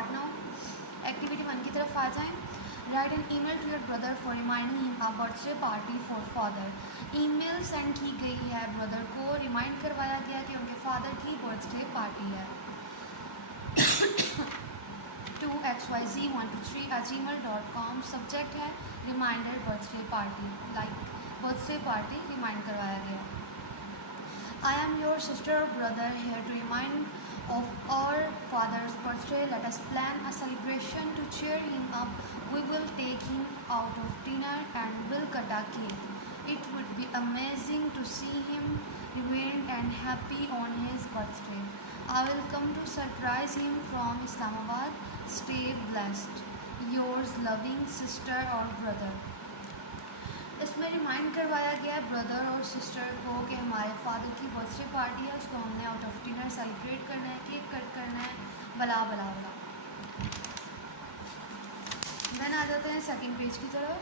Start now. Activity 1 की तरफ आ जाएं। Write an email to your brother for reminding him a birthday party for father. Email send की गई है ब्रदर को, रिमाइंड करवाया गया कि उनके फादर की बर्थडे पार्टी है। to xyz123@gmail.com। सब्जेक्ट है reminder birthday party, like birthday party remind करवाया गया। I am your sister or brother here to remind of our father's birthday. Let us plan a celebration to cheer him up. We will take him out of dinner and will cut a cake. It would be amazing to see him radiant and happy on his birthday. I will come to surprise him from Islamabad. Stay blessed. Yours loving sister or brother. इसमें remind करवाया गया है brother और sister को कि हमारे father की birthday party है, उसको हमने आउट ऑफ डिनर सेलिब्रेट करना है, केक कट करना है, बला बला बला। देन आ जाते हैं सेकंड पेज की तरफ।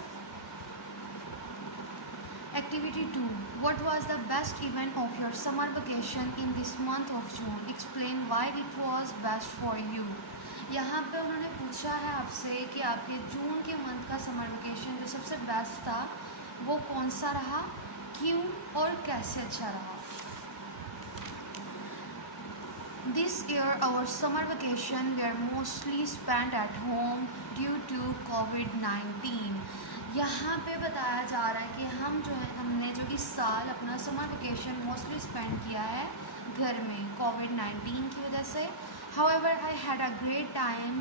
Activity 2, what was the best event of your summer vacation in this month of June, explain why it was best for you. यहाँ पे उन्होंने पूछा है आपसे कि आपके जून के मंथ का समर वेकेशन जो सबसे बेस्ट था वो कौन सा रहा, क्यों और कैसे अच्छा रहा। This year our summer vacation we are mostly spend at home due to कोविड-19। यहाँ पे बताया जा रहा है कि हमने जो इस साल अपना समर वेकेशन मोस्टली स्पेंड किया है घर में कोविड-19 की वजह से। However, I had a great time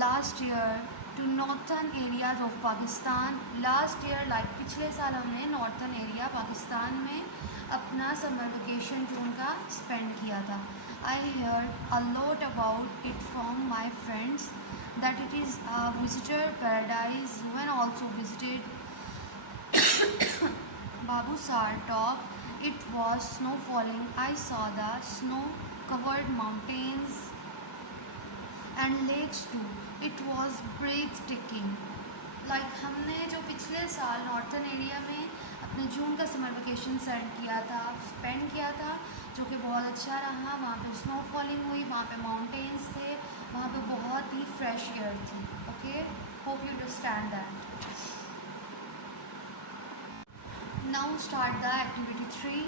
last year to northern areas of Pakistan. Last year, like पिछले साल हमने नॉर्थन एरिया पाकिस्तान में अपना समर वेकेशन जून का स्पेंड किया था। I heard a lot about it from my friends that it is a visitor paradise. When also visited Babu Sar top. It was snow falling. I saw the snow-covered mountains and lakes too. It was breathtaking. Like हमने जो पिछले साल northern area में अपने जून का summer vacation spend किया था जो कि बहुत अच्छा रहा। वहाँ पे स्नो फॉलिंग हुई, वहाँ पे माउंटेन्स थे, वहाँ पे बहुत ही फ्रेश एयर थी। Okay, hope you understand that. Now start the activity 3।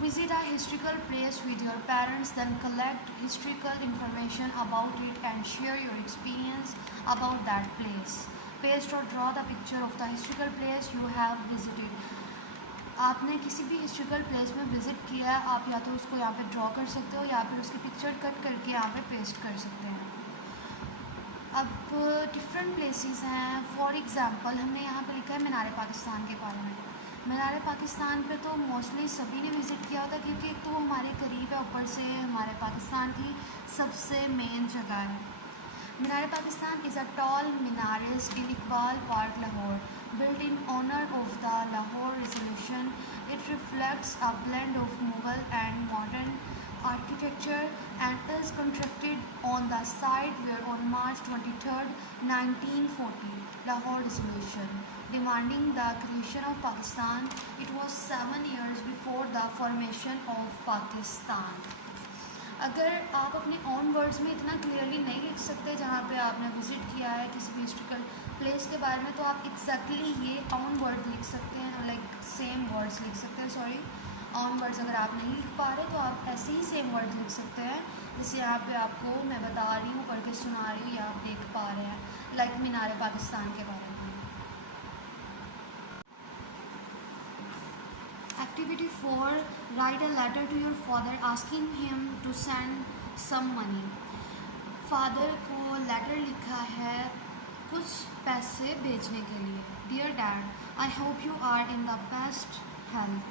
Visit a historical place with your parents, then collect historical information about it and share your experience about that place. Paste or draw the picture of the historical place you have visited. आपने किसी भी historical place में visit किया है, आप या तो उसको यहाँ पे ड्रॉ कर सकते हो या फिर उसकी पिक्चर कट करके यहाँ पे पेस्ट कर सकते हैं। अब डिफरेंट प्लेसेस हैं। फॉर एग्ज़ाम्पल हमने यहाँ पे लिखा है मीनार पाकिस्तान के बारे में। मीनार पाकिस्तान पे तो मोस्टली सभी ने विज़िट किया होता, क्योंकि एक तो वो हमारे करीब है, ऊपर से हमारे पाकिस्तान की सबसे मेन जगह है। Minar Pakistan is a tall minaret in Iqbal Park, Lahore, built in honor of the Lahore Resolution. It reflects a blend of Mughal and modern architecture and is constructed on the site where on March 23, 1940, Lahore Resolution demanding the creation of Pakistan. It was 7 years before the formation of Pakistan. अगर आप अपने on words में इतना clearly नहीं लिख सकते जहाँ पे आपने विज़िट किया है किसी भी हिस्ट्रिकल प्लेस के बारे में, तो आप एग्जैक्टली ये ऑन वर्ड लिख सकते हैं, लाइक सेम वर्ड्स लिख सकते हैं। सॉरी, ऑन वर्ड्स अगर आप नहीं लिख पा रहे तो आप ऐसे ही सेम वर्ड्स लिख सकते हैं, जैसे यहाँ पे आपको मैं बता रही हूँ, पढ़ के सुना रही हूँ या आप देख पा रहे हैं, लाइक मीनार पाकिस्तान के बारे में। Activity 4, write a letter to your father asking him to send some money. Father को लेटर लिखा है कुछ पैसे भेजने के लिए। Dear Dad, I hope you are in the best health.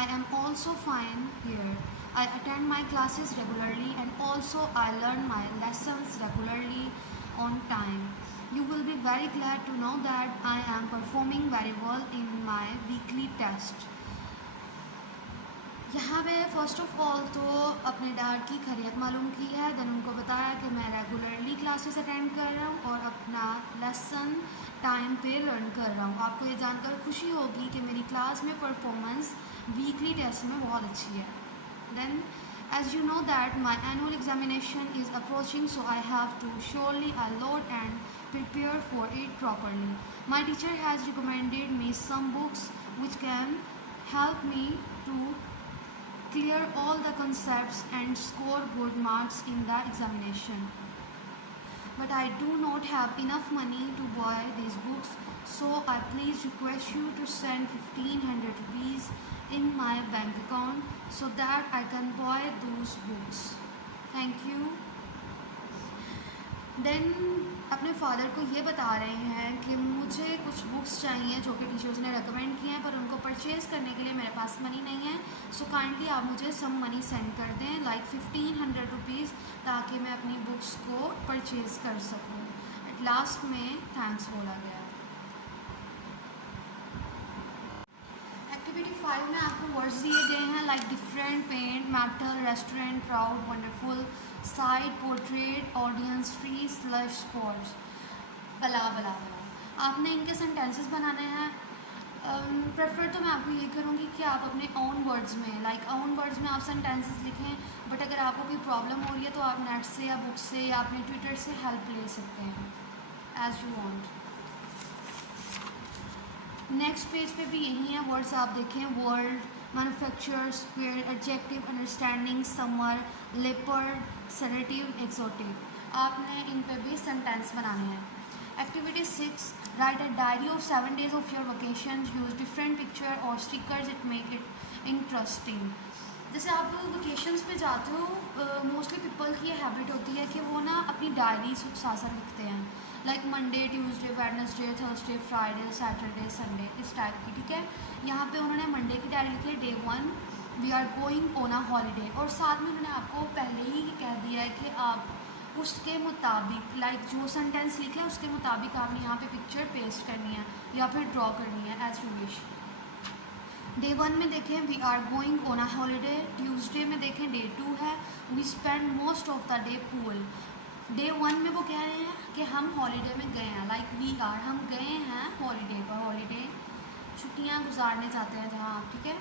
I am also fine here. I attend my classes regularly and also I learn my lessons regularly on time. You will be very glad to know that I am performing very well in my weekly test. यहाँ पे first of all तो अपने dad की खैरियत मालूम की है, then उनको बताया कि मैं रेगुलरली क्लासेस अटेंड कर रहा हूँ और अपना लेसन टाइम पे लर्न कर रहा हूँ। आपको ये जानकर खुशी होगी कि मेरी क्लास में परफॉर्मेंस वीकली टेस्ट में बहुत अच्छी है। Then As you know that my annual examination is approaching, so I have to surely allot and prepare for it properly. My teacher has recommended me some books which can help me to clear all the concepts and score good marks in the examination. But I do not have enough money to buy these books, so I please request you to send 1500 rupees in my bank account so that I can buy those books. Thank you. Then अपने father को ये बता रहे हैं कि मुझे कुछ books चाहिए जो कि टीचर्स ने रेकमेंड किए हैं, पर उनको परचेज़ करने के लिए मेरे पास मनी नहीं है, सो काइंडली आप मुझे सम मनी सेंड कर दें, लाइक 1500 रुपीज़, ताकि मैं अपनी बुक्स को परचेज़ कर सकूं। एट लास्ट में थैंक्स बोला गया। एक्टिविटी 5 में आपको वर्ड्स दिए गए हैं like different, paint, metal, restaurant, proud, wonderful, side, portrait, audience, tree, slush, spots, blah blah बला। आपने इनके सेंटेंसेस बनाने हैं। प्रेफर तो मैं आपको ये करूँगी कि आप अपने ओन वर्ड्स में, लाइक ओन वर्ड्स में आप सेंटेंसेस लिखें, बट अगर आपको कोई प्रॉब्लम हो रही है तो आप नेट से या बुक से या अपने ट्विटर से हेल्प ले सकते हैं, as you want. Next page पे भी यही है वर्ड्स, आप देखें, world, manufacture, square, adjective, understanding, summer, leopard, sedative, exotic. आपने इन पे भी सेंटेंस बनाने हैं। Activity 6, write a diary of 7 days of your vacation, use different picture और stickers, it make it interesting. जैसे आप लोग वेकेशंस पे जाते हो, मोस्टली पीपल की ये हैबिट होती है कि वो ना अपनी डायरी साथ साथ लिखते हैं, like Monday, Tuesday, Wednesday, Thursday, Friday, Saturday, Sunday, इस टाइप की, ठीक है। यहाँ पे उन्होंने मंडे की डायरी लिखी है, day 1 we are going on a holiday, और साथ में उन्होंने आपको पहले ही कह दिया है कि आप उसके मुताबिक, लाइक जो सेंटेंस लिखे उसके मुताबिक आपने यहाँ पे पिक्चर पेस्ट करनी है या फिर ड्रॉ करनी है, एज यू विश। डे 1 में देखें we are going on a holiday, Tuesday में देखें डे 2 है, we spend most of the day pool. Day 1 में वो कह रहे हैं कि हम हॉलीडे में गए हैं, लाइक वी आर, हम गए हैं हॉलीडे पर, हॉलीडे छुट्टियां गुजारने जाते हैं जहाँ आप, ठीक है।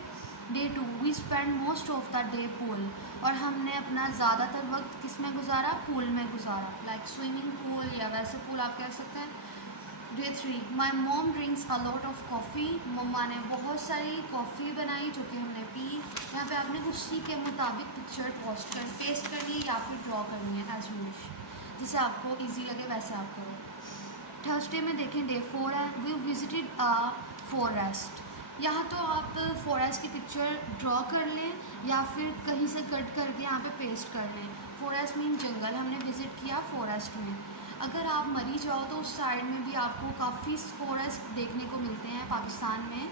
Day 2 we spend most of the day pool, और हमने अपना ज़्यादातर वक्त किस में गुजारा, पूल में गुजारा, लाइक स्विमिंग पूल या वैसे पूल आप कह सकते हैं। Day 3 my mom drinks a lot of coffee, मम्मा ने बहुत सारी कॉफ़ी बनाई जो कि हमने पी। यहाँ पे आपने उसी के मुताबिक पिक्चर पेस्ट करनी है या फिर ड्रॉ करनी है, एज यू विश, जिसे आपको इजी लगे वैसे आप करो। थर्सडे में देखें डे 4 है, वी विजिटेड अ फॉरेस्ट। यहाँ तो आप फॉरेस्ट की पिक्चर ड्रॉ कर लें या फिर कहीं से कट करके यहाँ पे पेस्ट कर लें। फॉरेस्ट मीन जंगल, हमने विज़िट किया फॉरेस्ट में। अगर आप मरी जाओ तो उस साइड में भी आपको काफ़ी फॉरेस्ट देखने को मिलते हैं पाकिस्तान में।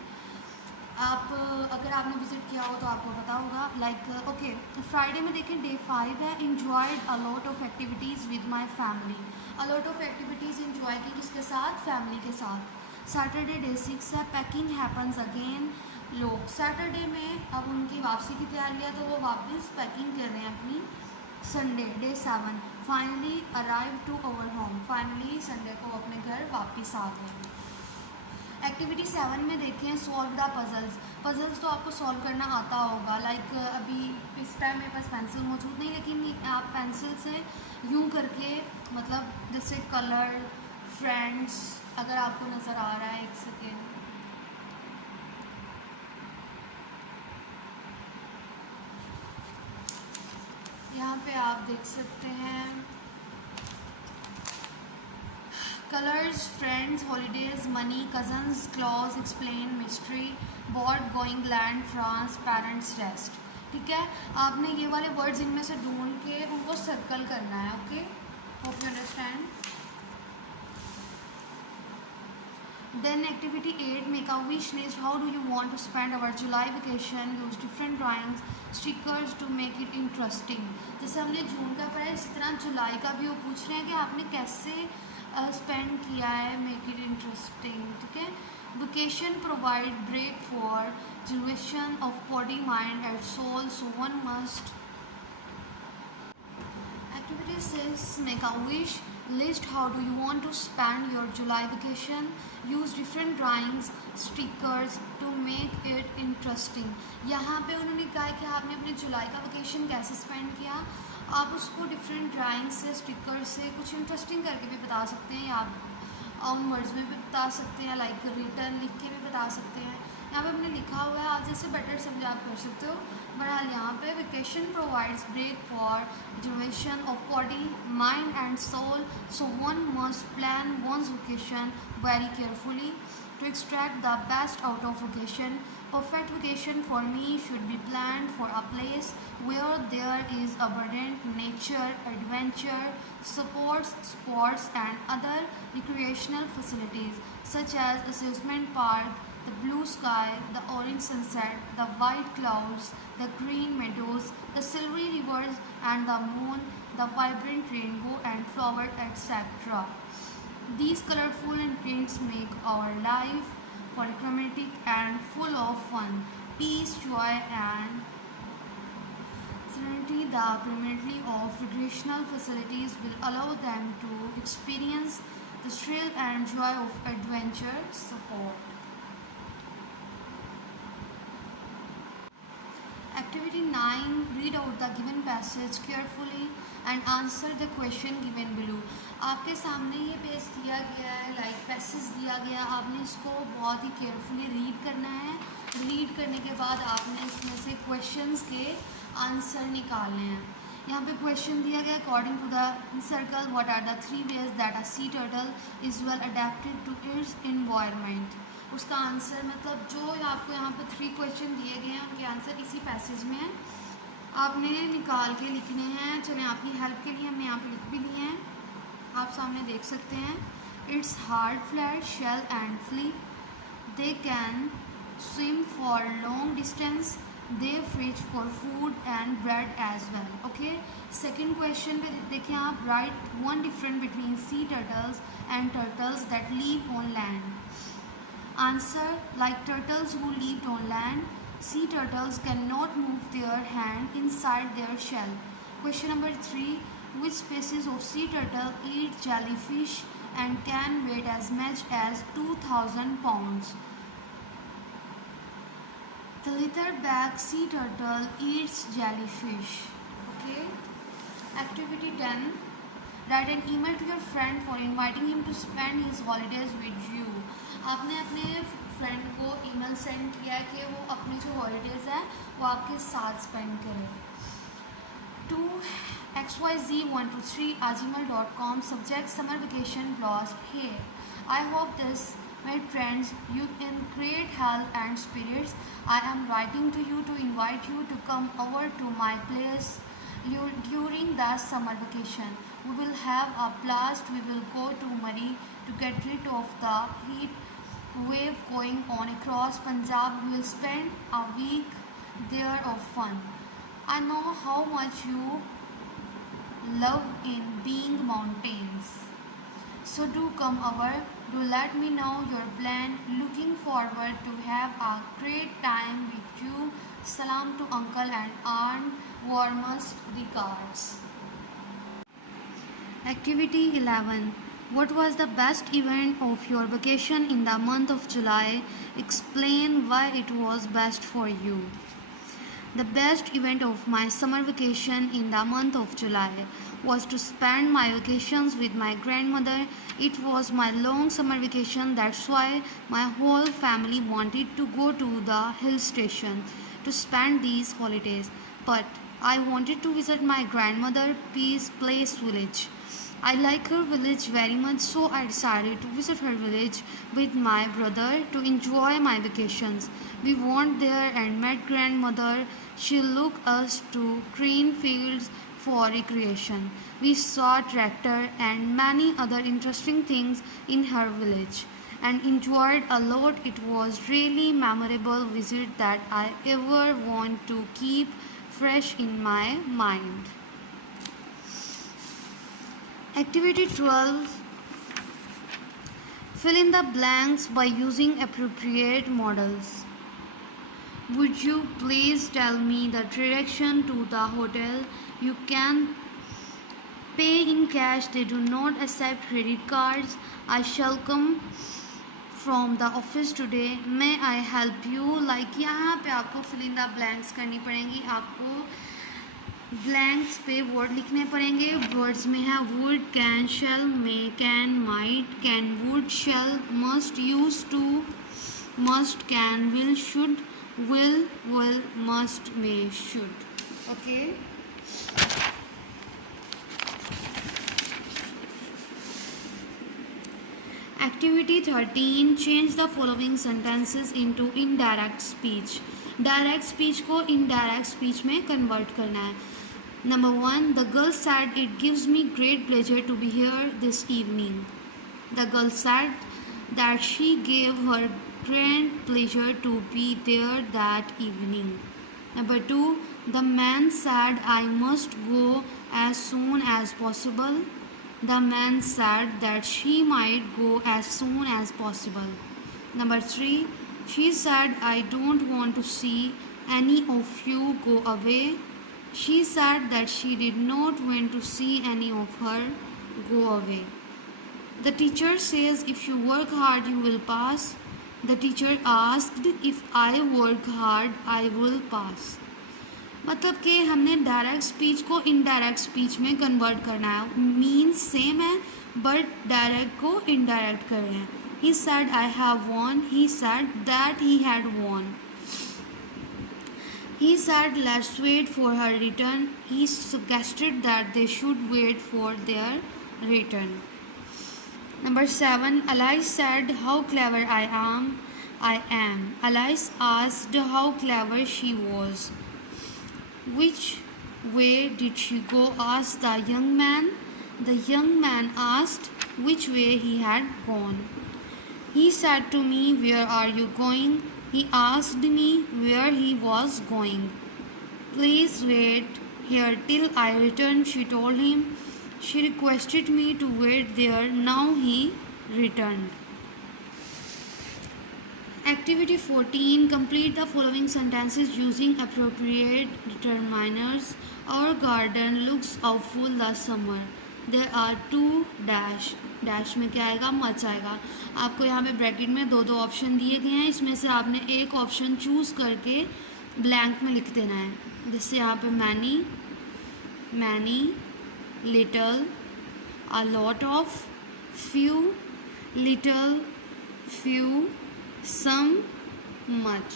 आप अगर आपने विज़िट किया हो तो आपको पता होगा, लाइक ओके। फ्राइडे में देखें डे 5 है, enjoyed a lot of activities with my family. A lot of activities enjoy की किसके साथ, फैमिली के साथ। सैटरडे डे 6 है, पैकिंग हैपन्स अगेन। लोग सैटरडे में अब उनकी वापसी की तैयारी है तो वो वापस पैकिंग कर रहे हैं अपनी। Sunday day 7 finally arrive to our home, finally Sunday को अपने घर वापस आ गए। एक्टिविटी 7 में देखें सॉल्व द पजल्स। पजल्स तो आपको सॉल्व करना आता होगा, लाइक अभी इस टाइम मेरे पास पेंसिल मौजूद नहीं, लेकिन आप पेंसिल से यूं करके, मतलब जैसे कलर, फ्रेंड्स, अगर आपको नज़र आ रहा है, एक सेकेंड, यहाँ पे आप देख सकते हैं colours, friends, holidays, money, cousins, clothes, explain, mystery, bored, going, land, France, parents, rest. ठीक है, आपने ये वाले वर्ड्स इनमें से ढूंढ के उनको सर्कल करना है। Okay, hope you understand. Then activity 8, make a wish list. How do you want to spend our July vacation? Use different drawings, stickers to make it interesting. जैसे हमने जून का पढ़ा है, इसी तरह जुलाई का भी वो पूछ रहे हैं कि आपने कैसे स्पेंड किया है, मेक इट इंटरेस्टिंग। ठीक है, vacation provide break for duration of body, mind and soul, so one must. Activity 6, make a wish. List how do you want to spend your July vacation. Use different drawings, stickers to make it interesting. यहाँ पे उन्होंने कहा है कि आपने अपने जुलाई का vacation कैसे स्पेंड किया. आप उसको डिफरेंट ड्राइंग से, स्टिकर से कुछ इंटरेस्टिंग करके भी बता सकते हैं, या आप उन वर्ड्स में भी बता सकते हैं, लाइक रिटर्न लिख के भी बता सकते हैं. यहाँ पे हमने लिखा हुआ है, आप जैसे बेटर समझ आप कर सकते हो. बहरहाल यहाँ पे vacation provides break for duration of body, mind and soul, so one must plan one's vacation very carefully to extract the best out of vacation. Perfect vacation for me should be planned for a place where there is abundant nature, adventure, sports and other recreational facilities such as amusement park, the blue sky, the orange sunset, the white clouds, the green meadows, the silvery rivers and the moon, the vibrant rainbow and flowers, etc. These colorful paints make our life polychromatic and full of fun, peace, joy, and serenity. The primarily of recreational facilities will allow them to experience the thrill and joy of adventure. Support. Activity 9. Read out the given passage carefully and answer the question given below. आपके सामने ये page दिया गया है, like passage दिया गया, आपने इसको बहुत ही केयरफुली रीड करना है. रीड करने के बाद आपने इसमें से क्वेश्चंस के आंसर निकालने हैं. यहाँ पे क्वेश्चन दिया गया, according to the circle what are the 3 ways that a sea turtle is well adapted to its environment. उसका आंसर मतलब जो आपको यहाँ पे 3 क्वेश्चन दिए गए हैं उनके आंसर इसी पैसेज में है, आपने निकाल के लिखने हैं. चलें, आपकी हेल्प के लिए हमने यहाँ पे लिख भी लिए हैं, आप सामने देख सकते हैं. Its hard, flat, shell and flea. They can swim for long distance. They fridge for food and breed as well. Okay, second question पे देखिए आप, write one difference between sea turtles and turtles that live on land. Answer: like turtles who lived on land, sea turtles cannot move their hand inside their shell. Question number 3. Which species of sea turtle eat jellyfish and can weigh as much as 2,000 pounds? The leatherback sea turtle eats jellyfish. Okay. Activity 10. Write an email to your friend for inviting him to spend his holidays with you. आपने अपने friend को email send किया है कि वो अपनी जो holidays हैं वो आपके साथ स्पेंड करें. 2. xyz123@gmail.com. Subject: summer vacation blast. Hey, I hope this made friends you in great health and spirits. I am writing to you to invite you to come over to my place during the summer vacation. We will have a blast. We will go to Murree to get rid of the heat wave going on across Punjab. We will spend a week there of fun. I know how much you love in being mountains, so do come over. Do let me know your plan. Looking forward to have a great time with you. Salam to uncle and aunt. Warmest regards. Activity 11. What was the best event of your vacation in the month of July? Explain why it was best for you. The best event of my summer vacation in the month of July was to spend my vacations with my grandmother. It was my long summer vacation, that's why my whole family wanted to go to the hill station to spend these holidays. But I wanted to visit my grandmother Peace Place village. I like her village very much, so I decided to visit her village with my brother to enjoy my vacations. We went there and met grandmother. She took us to green fields for recreation. We saw tractor and many other interesting things in her village and enjoyed a lot. It was really memorable visit that I ever want to keep fresh in my mind. Activity 12. Fill in the blanks by using appropriate models. Would you please tell me the direction to the hotel? You can pay in cash, they do not accept credit cards. I shall come from the office today, may I help you. Like यहाँ पे आपको fill in the blanks करनी पड़ेंगी, आपको blanks पे word लिखने पड़ेंगे। Words में है would, can, shall, may, can, might, can, would, shall, must, use to, must, can, will, must, may, should. Okay, Activity 13, change the following sentences into indirect speech. Direct speech को indirect speech में convert करना है। Number 1, the girl said it gives me great pleasure to be here this evening. The girl said that she gave her great pleasure to be there that evening. Number 2, the man said I must go as soon as possible. The man said that she might go as soon as possible. Number 3, she said I don't want to see any of you go away. She said that she did not want to see any of her go away. The teacher says if you work hard you will pass. The teacher asked if I work hard I will pass. मतलब कि हमने direct speech को indirect speech में convert करना है। Means same है but direct को indirect कर रहे हैं। He said I have won, he said that he had won, he said let's wait for her return, he suggested that they should wait for their return. Number 7, Alice said how clever I am. Alice asked how clever she was. Which way did she go? Asked the young man. The young man asked which way he had gone. He said to me, where are you going? He asked me where he was going. Please wait here till I return, she told him. She requested me to wait there. Now he returned. Activity 14, complete the following sentences using appropriate determiners. Our garden looks awful this summer. There are 2 dash, dash में क्या आएगा, much आएगा। आपको यहाँ पे bracket में दो option दिए गए हैं, इसमें से आपने एक ऑप्शन चूज़ करके ब्लैंक में लिख देना है। जैसे यहाँ पे many, little, a lot of, few, little, few, some, much.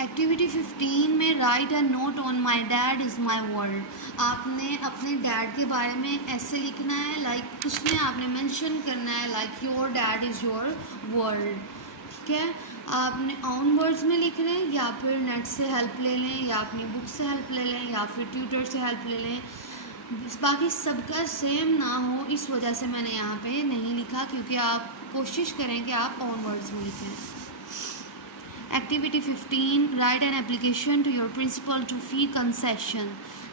Activity 15 में right a note on my dad is my world. आपने अपने डैड के बारे में ऐसे लिखना है, लाइक उसमें आपने मेंशन करना है like your dad is your world. ठीक है, आपने ऑन वर्ड्स में लिख रहे हैं या फिर नेट से हेल्प ले लें या अपनी बुक से हेल्प ले लें या फिर ट्यूटर से हेल्प ले लें। बाकी सबका सेम ना हो इस वजह से मैंने यहाँ पे नहीं लिखा, क्योंकि आप कोशिश करें कि आप ऑन वर्ड्स में लिखें। Activity 15, write an application to your principal to fee concession.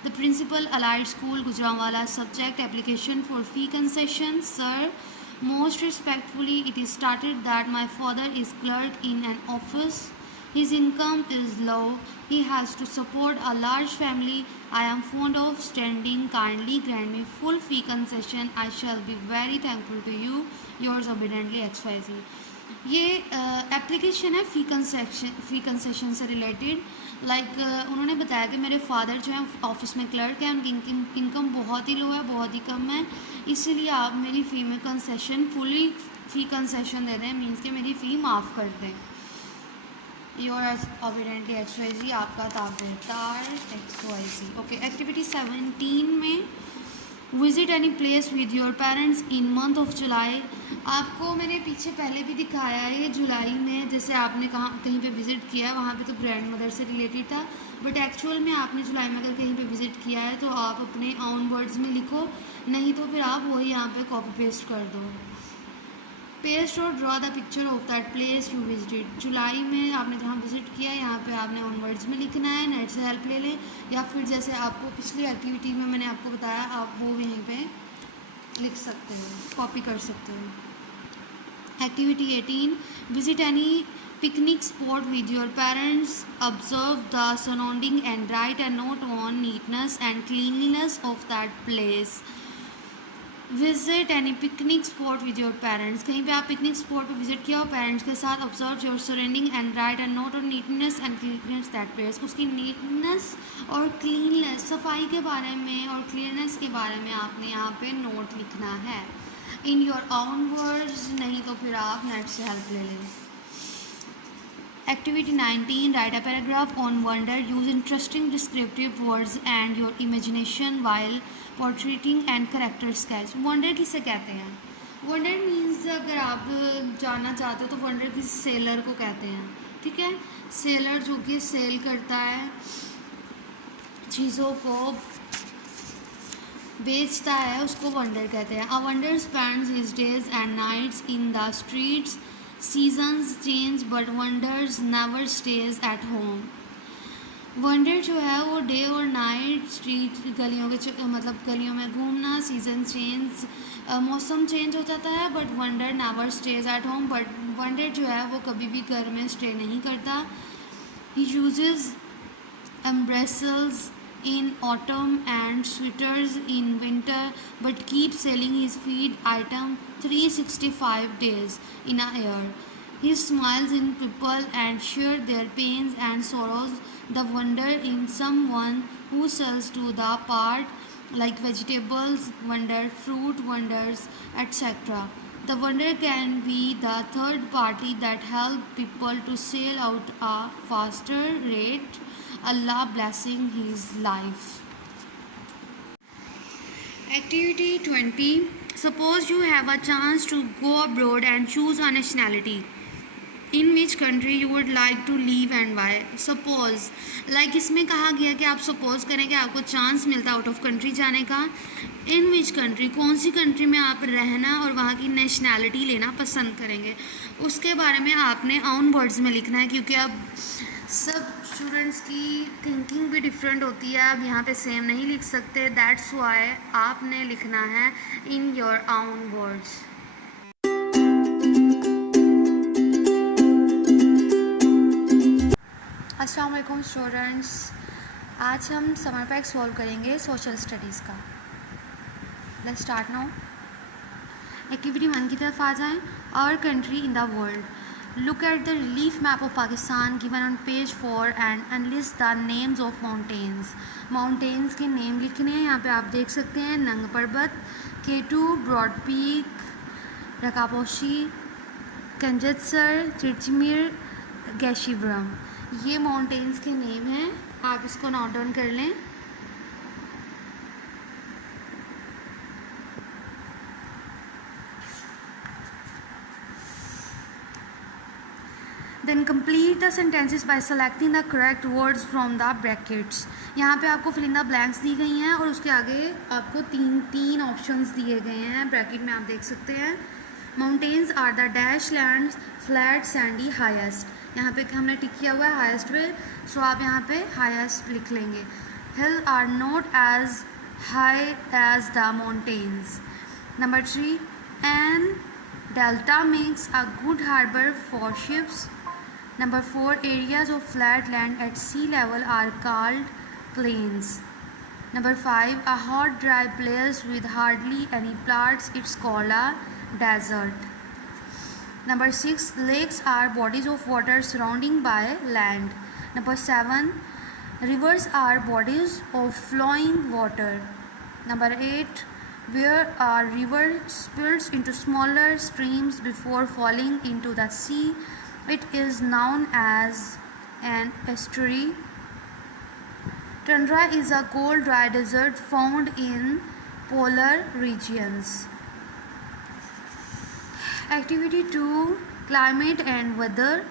The principal Allied school Gujranwala, subject application for fee concession. Sir, most respectfully it is stated that my father is clerk in an office. His income is low. He has to support a large family. I am fond of standing. Kindly grant me full fee concession. I shall be very thankful to you. Yours obediently XYZ. ये application है फ़ी concession से related. Like उन्होंने बताया कि मेरे father जो हैं office में क्लर्क हैं, उनकी इनकम बहुत ही लो है, बहुत ही कम है, इसीलिए आप मेरी फ़ी में कंसेशन, फुली फ़ी कंसेशन दे दें, मीन्स कि मेरी फ़ी माफ़ कर दें। योर ऑबिडेंटली XYZ, आपका ताबेदार XYZ। ओके, एक्टिविटी 17 में visit any place with your parents in month of July. आपको मैंने पीछे पहले भी दिखाया है, जुलाई में जैसे आपने कहीं पे विज़िट किया, वहाँ पे तो ग्रैंड मदर से रिलेटेड था, बट एक्चुअल में आपने जुलाई में अगर कहीं पे विज़िट किया है तो आप अपने ऑन वर्ड्स में लिखो, नहीं तो फिर आप वही यहाँ पे कॉपी पेस्ट कर दो। पेस्ट और draw the picture of that place you visited. जुलाई में आपने जहाँ विज़िट किया यहाँ पे आपने ऑन वर्ड्स में लिखना है, नेट से हेल्प ले लें, या फिर जैसे आपको पिछली एक्टिविटी में मैंने आपको बताया आप वो यहीं पे लिख सकते हो, कॉपी कर सकते हो। Activity 18, visit any picnic spot with your parents, observe the surrounding and write a note on neatness and cleanliness of that place. Visit any picnic spot with your parents, कहीं पे आप पिकनिक स्पॉट पे visit किया हो parents के साथ, observe your surrounding and write a note on neatness and cleanness that place, उसकी neatness और क्लीननेस, सफाई के बारे में और क्लीननेस के बारे में आपने यहाँ पे नोट लिखना है इन योर ओन वर्ड्स, नहीं तो फिर आप नेट से हेल्प ले लें. Activity 19. Write a paragraph on wonder. Use interesting descriptive words and your imagination while portraying and character sketch. Wonder किसे कहते हैं? Wonder means अगर आप जानना चाहते हो तो wonder किसी सेलर को कहते हैं, ठीक है. सेलर जो कि सेल करता है, चीज़ों को बेचता है, उसको वंडर कहते हैं. A wonder spends his days and nights in the streets. Seasons change but wonders never stays at home. Wonder जो है वो डे और नाइट स्ट्रीट गलियों के मतलब गलियों में घूमना, सीजन चेंज, मौसम चेंज हो जाता है, but wonder never stage at home. But wonder जो है वो कभी भी घर में स्टे नहीं करता. He uses umbrellas in autumn and sweaters in winter but keeps selling his feed item 365 days in a year. He smiles in people and shares their pains and sorrows. The wonder in someone who sells to the part like vegetables wonder, fruit wonders, etc. The wonder can be the third party that help people to sell out a faster rate. Allah blessing his life. Activity 20. Suppose you have a chance to go abroad and choose a nationality. In which country you would like to live and why? Suppose like इसमें कहा गया कि आप suppose करें कि आपको chance मिलता है आउट ऑफ कंट्री जाने का. इन विच कंट्री, कौन सी कंट्री में आप रहना और वहाँ की नेशनैलिटी लेना पसंद करेंगे, उसके बारे में आपने ओन वर्ड्स में लिखना है. क्योंकि अब सब स्टूडेंट्स की थिंकिंग भी डिफरेंट होती है, अब यहाँ पे सेम नहीं लिख सकते. दैट्स वाई आपने लिखना है इन योर ओन वर्ड्स. अस्सलाम वालेकुम स्टूडेंट्स, आज हम समर पैक सॉल्व करेंगे सोशल स्टडीज़ का. Let's start now. एक्टिविटी 1 की तरफ आ जाएं. Our country in the world. Look at the relief map of Pakistan given on page 4 and enlist the names of mountains. Mountains के name लिखने हैं. यहाँ पे आप देख सकते हैं नंग पर्वत, K2, ब्रॉड पीक, रकापोशी, कंजतसर, चिरचिमिर, गैशीब्रम. ये माउंटेन्स के नेम हैं, आप इसको नोट डाउन कर लें. Then complete the sentences by selecting the correct words from the brackets. यहाँ पे आपको fill in the blanks दी गई हैं और उसके आगे आपको तीन ऑप्शंस दिए गए हैं. ब्रैकेट में आप देख सकते हैं. Mountains are the dash lands, flat, sandy, highest. यहाँ पे हमने टिक किया हुआ है हाईएस्ट पे, सो आप यहाँ पे हाईएस्ट लिख लेंगे. Hills are not as high as the mountains. Number 3, an delta makes a good harbor for ships. Number 4, areas of flat land at sea level are called plains. Number 5, a hot dry place with hardly any plants, it's called a desert. Number 6, lakes are bodies of water surrounding by land. Number 7, rivers are bodies of flowing water. Number 8, where a river spills into smaller streams before falling into the sea, it is known as an estuary. Tundra is a cold, dry desert found in polar regions. Activity 2, climate and weather.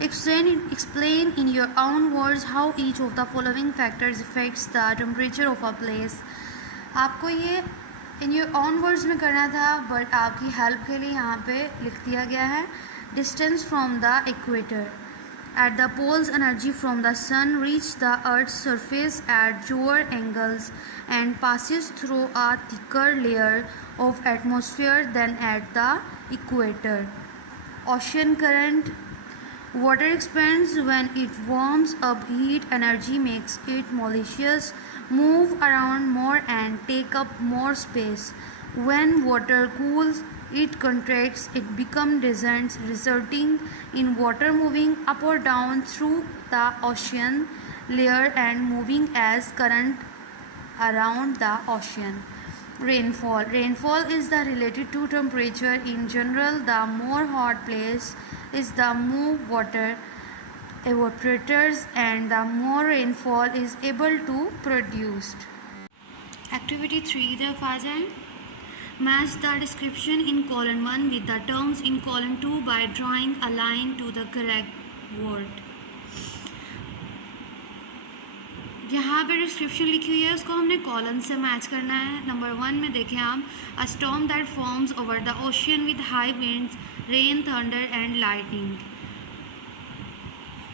Explain in your own words how each of the following factors affects the temperature of a place. आपको ये in your on words में करना था, but आपकी help के लिए यहाँ पे लिख दिया गया है. Distance from the equator. At the poles, energy from the sun reaches the Earth's surface at lower angles and passes through a thicker layer of atmosphere than at the equator. Ocean current. Water expands when it warms up. Heat energy makes it molecules move around more and take up more space. When water cools, it contracts, it becomes descends, resulting in water moving up or down through the ocean layer and moving as current around the ocean. Rainfall. Rainfall is the related to temperature in general. The more hot place is, the more water evaporates and the more rainfall is able to produce. Activity 3 तरफ आ जाएं. Match the description in column 1 with the terms in column 2 by drawing a line to the correct word. यहाँ पे description लिखी हुई है, उसको हमने कॉलम से मैच करना है. नंबर 1 में देखें हम, अ storm that forms over the ocean with high winds, rain, thunder and lightning.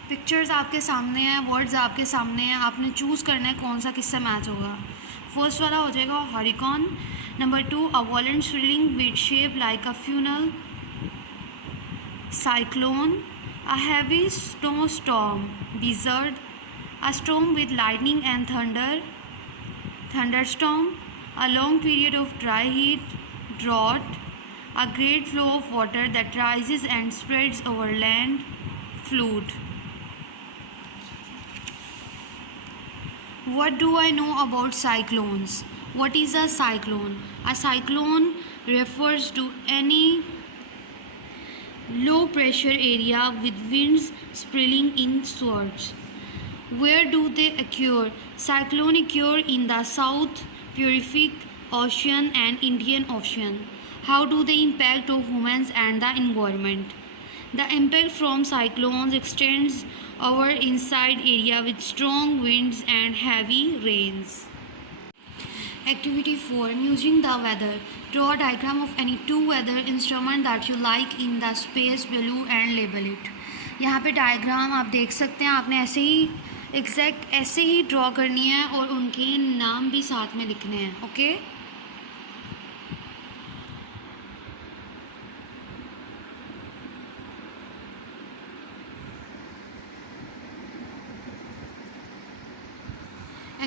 Pictures आपके सामने हैं, वर्ड्स आपके सामने हैं, आपने चूज़ करना है कौन सा किससे मैच होगा. फर्स्ट वाला हो जाएगा hurricane. Number 2, a violent swirling with shape like a funnel. Cyclone, a heavy snow storm. Desert, a storm with lightning and thunder. Thunderstorm, a long period of dry heat. Drought, a great flow of water that rises and spreads over land. Flood. What do I know about cyclones? What is a cyclone? A cyclone refers to any low pressure area with winds spiraling inwards. Where do they occur? Cyclones occur in the South Pacific Ocean and Indian Ocean. How do they impact of humans and the environment? The impact from cyclones extends over inside area with strong winds and heavy rains. Activity 4, Musing the weather. Draw a diagram of any two weather instrument that you like in the space below and label it. यहाँ पे diagram आप देख सकते हैं, आपने ऐसे ही exact ऐसे ही draw करनी है और उनके नाम भी साथ में लिखने हैं. Okay.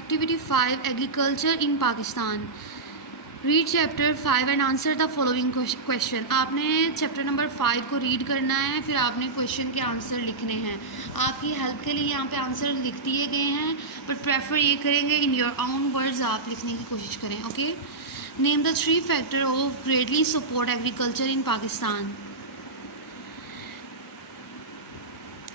Activity 5, Agriculture in Pakistan. Read chapter 5 and answer the following question. आपने चैप्टर नंबर 5 को रीड करना है, फिर आपने क्वेश्चन के आंसर लिखने हैं. आपकी हेल्प के लिए यहाँ पे आंसर लिख दिए गए हैं, बट प्रेफर ये करेंगे इन योर ओन वर्ड्स आप लिखने की कोशिश करें. Okay. Name the 3 factor of greatly support agriculture in Pakistan.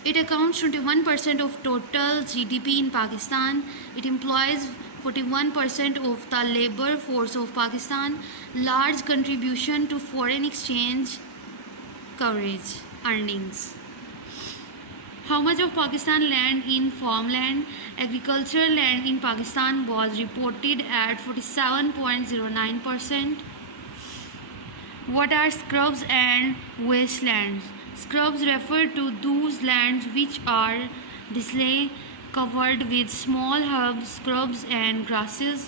It accounts 21% of total GDP in Pakistan. It employs 41% of the labor force of Pakistan. Large contribution to foreign exchange coverage earnings. How much of Pakistan land in farmland? Agricultural land in Pakistan was reported at 47.09%. What are scrubs and wastelands? Scrubs refer to those lands which are densely covered with small herbs, shrubs and grasses.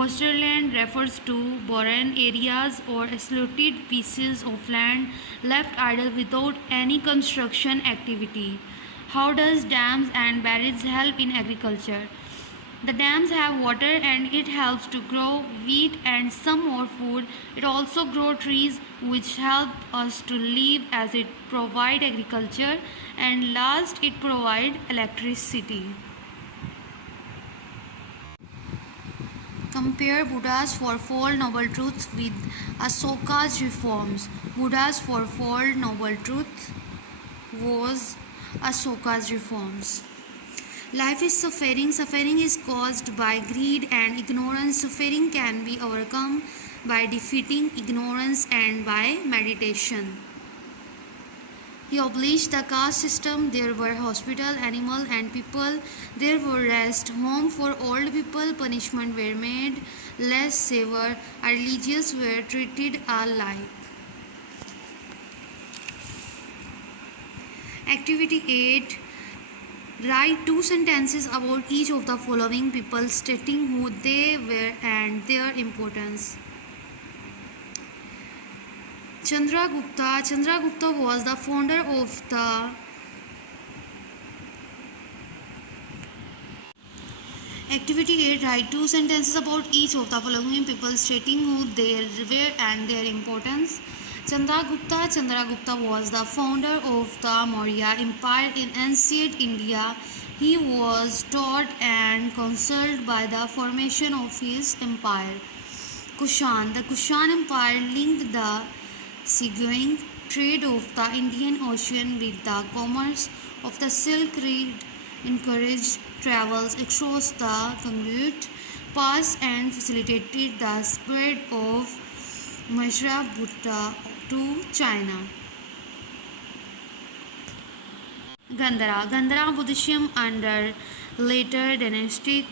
Wasteland refers to barren areas or isolated pieces of land left idle without any construction activity. How does dams and barrages help in agriculture? The dams have water and it helps to grow wheat and some more food. It also grows trees which help us to live as it provide agriculture, and last it provide electricity. Compare Buddha's Fourfold Noble Truth with Asoka's reforms. Buddha's Fourfold Noble Truth was Asoka's reforms. Life is suffering. Suffering is caused by greed and ignorance. Suffering can be overcome by defeating ignorance and by meditation. He abolished the caste system. There were hospital, animal and people. There were rest, home for old people. Punishment were made less severe. Religious were treated alike. Activity 8. Write 2 sentences about each of the following people, stating who they were and their importance. Chandragupta was the founder of the Activity 8. Write 2 sentences about each of the following people stating who they were and their importance. Chandragupta was the founder of the Maurya Empire in ancient India. He was taught and counseled by the formation of his empire. Kushan. The Kushan Empire linked the seagoing trade of the Indian Ocean with the commerce of the Silk Road, encouraged travels across the Ganges Pass and facilitated the spread of Majra Buddha to China. Gandhara Buddhism under later dynastic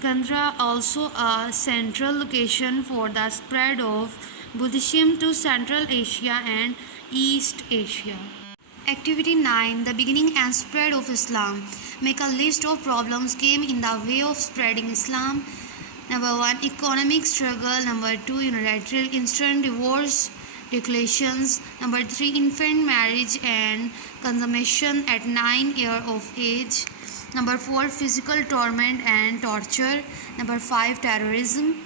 Gandhara also a central location for the spread of Buddhism to Central Asia and East Asia. Activity 9. The beginning and spread of Islam. Make a list of problems came in the way of spreading Islam. Number 1. Economic struggle. Number 2. Unilateral instant divorce declarations. Number 3. Infant marriage and consummation at 9 years of age. Number 4. Physical torment and torture. Number 5. Terrorism.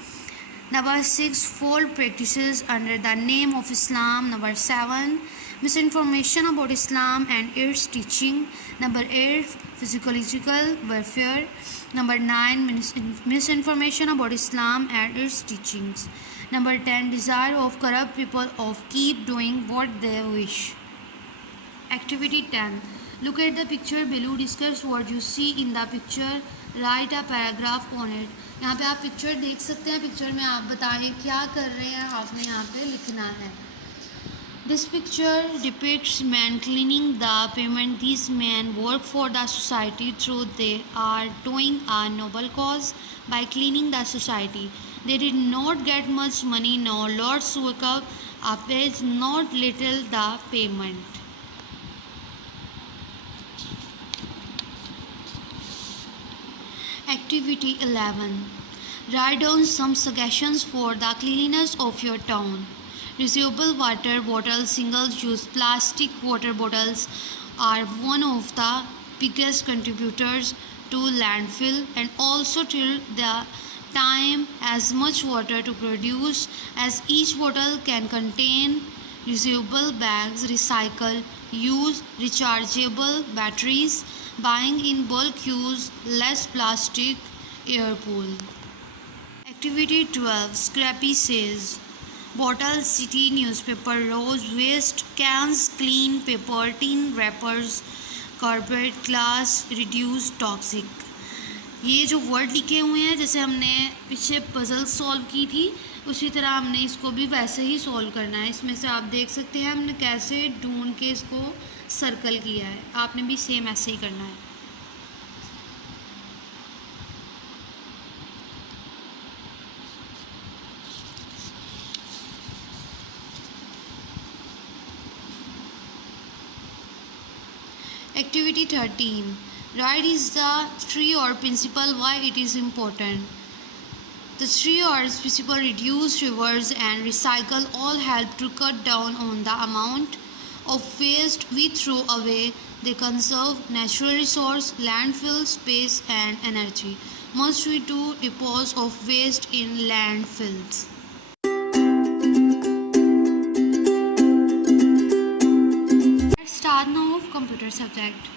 Number 6. Foul practices under the name of Islam. Number 7. Misinformation about Islam and its teaching. Number 8. Physiological warfare. Number 9. Misinformation about Islam and its teachings. Number 10. Desire of corrupt people of keep doing what they wish. Activity 10. Look at the picture below. Discuss what you see in the picture. Write a paragraph on it. यहाँ पे आप picture देख सकते हैं. Picture में आप बताएं क्या कर रहे हैं. आपने यहाँ पे लिखना है. This picture depicts men cleaning the pavement. These men work for the society through they are doing a noble cause by cleaning the society. They did not get much money, no lots wake up a page, not little the payment. Activity 11. Write down some suggestions for the cleanliness of your town. Reusable water bottles, single-use plastic water bottles are one of the biggest contributors to landfill and also till the time as much water to produce as each bottle can contain. Reusable bags, recycle, use rechargeable batteries, buying in bulk, use less plastic, air pool. Activity 12. Scrappy says bottles, city, newspaper, rolls, waste, cans, clean paper, tin wrappers, carpet, glass, reduce, toxic. ये जो word लिखे हुए हैं जैसे हमने पीछे puzzle solve की थी उसी तरह हमने इसको भी वैसे ही सॉल्व करना है. इसमें से आप देख सकते हैं हमने कैसे ढूंढ के इसको सर्कल किया है. आपने भी सेम ऐसे ही करना है. Activity 13. Write is the tree or principle why it is important. The tree or principle reduce rivers and recycle all help to cut down on the amount of waste we throw away. They conserve natural resource, landfill space and energy. Must we do dispose of waste in landfills? Let's start now of computer subject.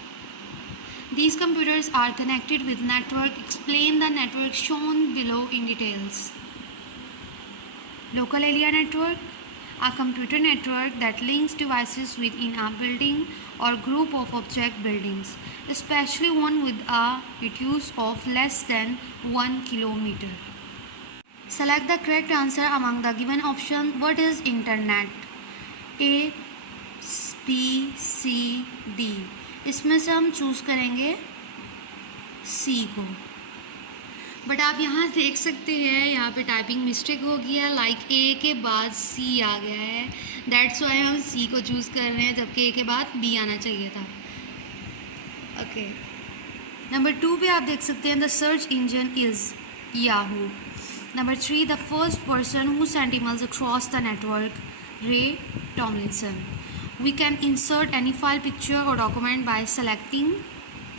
These computers are connected with network. Explain the network shown below in details. Local area network, a computer network that links devices within a building or group of object buildings, especially one with a radius of less than 1 kilometer. Select the correct answer among the given options. What is internet? A, B, C, D. इसमें से हम choose करेंगे सी को. But आप यहाँ देख सकते हैं यहाँ पे टाइपिंग मिस्टेक हो गया है. लाइक ए के बाद सी आ गया है. दैट्स वाई हम सी को चूज़ कर रहे हैं जबकि ए के बाद बी आना चाहिए था. ओके. नंबर 2 पे आप देख सकते हैं the search engine is Yahoo. Number 3 the first person who sent emails across the network रे. Tomlinson. We can insert any file, picture or document by selecting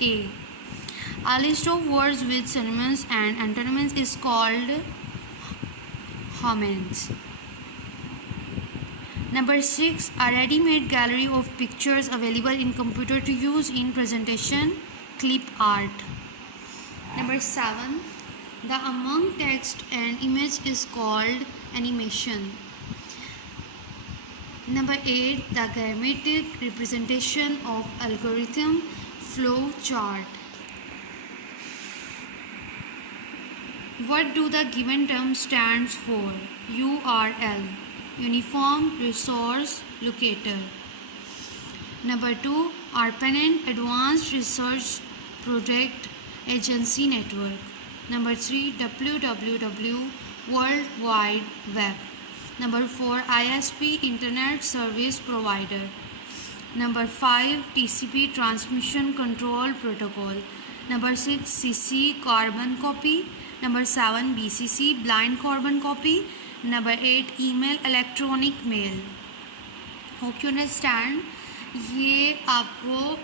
A. A list of words with synonyms and antonyms is called homonyms. Number 6. A ready-made gallery of pictures available in computer to use in presentation, clip art. Number 7. The among text and image is called animation. Number 8. The grammatic representation of algorithm, flow chart. What do the given terms stands for? URL, Uniform Resource Locator. Number 2. ARPANET, Advanced Research Project Agency Network. Number 3. www, World Wide Web. Number 4. ISP, Internet Service Provider. Number 5. TCP, Transmission Control Protocol. Number 6. CC, Carbon Copy. Number 7. BCC, Blind Carbon Copy. Number 8. Email, Electronic Mail. Hope you understand. ये आपको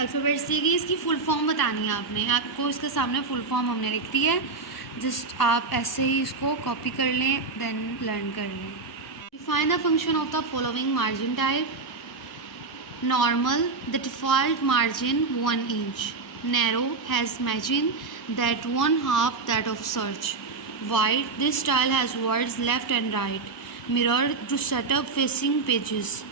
alphabet दी गई, इसकी full form बतानी है आपने. आपको इसके सामने फुल फॉर्म हमने लिख दी है, जस्ट आप ऐसे ही इसको कॉपी कर लें, देन लर्न कर लें. Define the function of the following margin type. Normal, the default margin 1 inch. Narrow, has margin that 1/2 that of search. Wide, this style has words left and right. Mirror, to set up facing pages.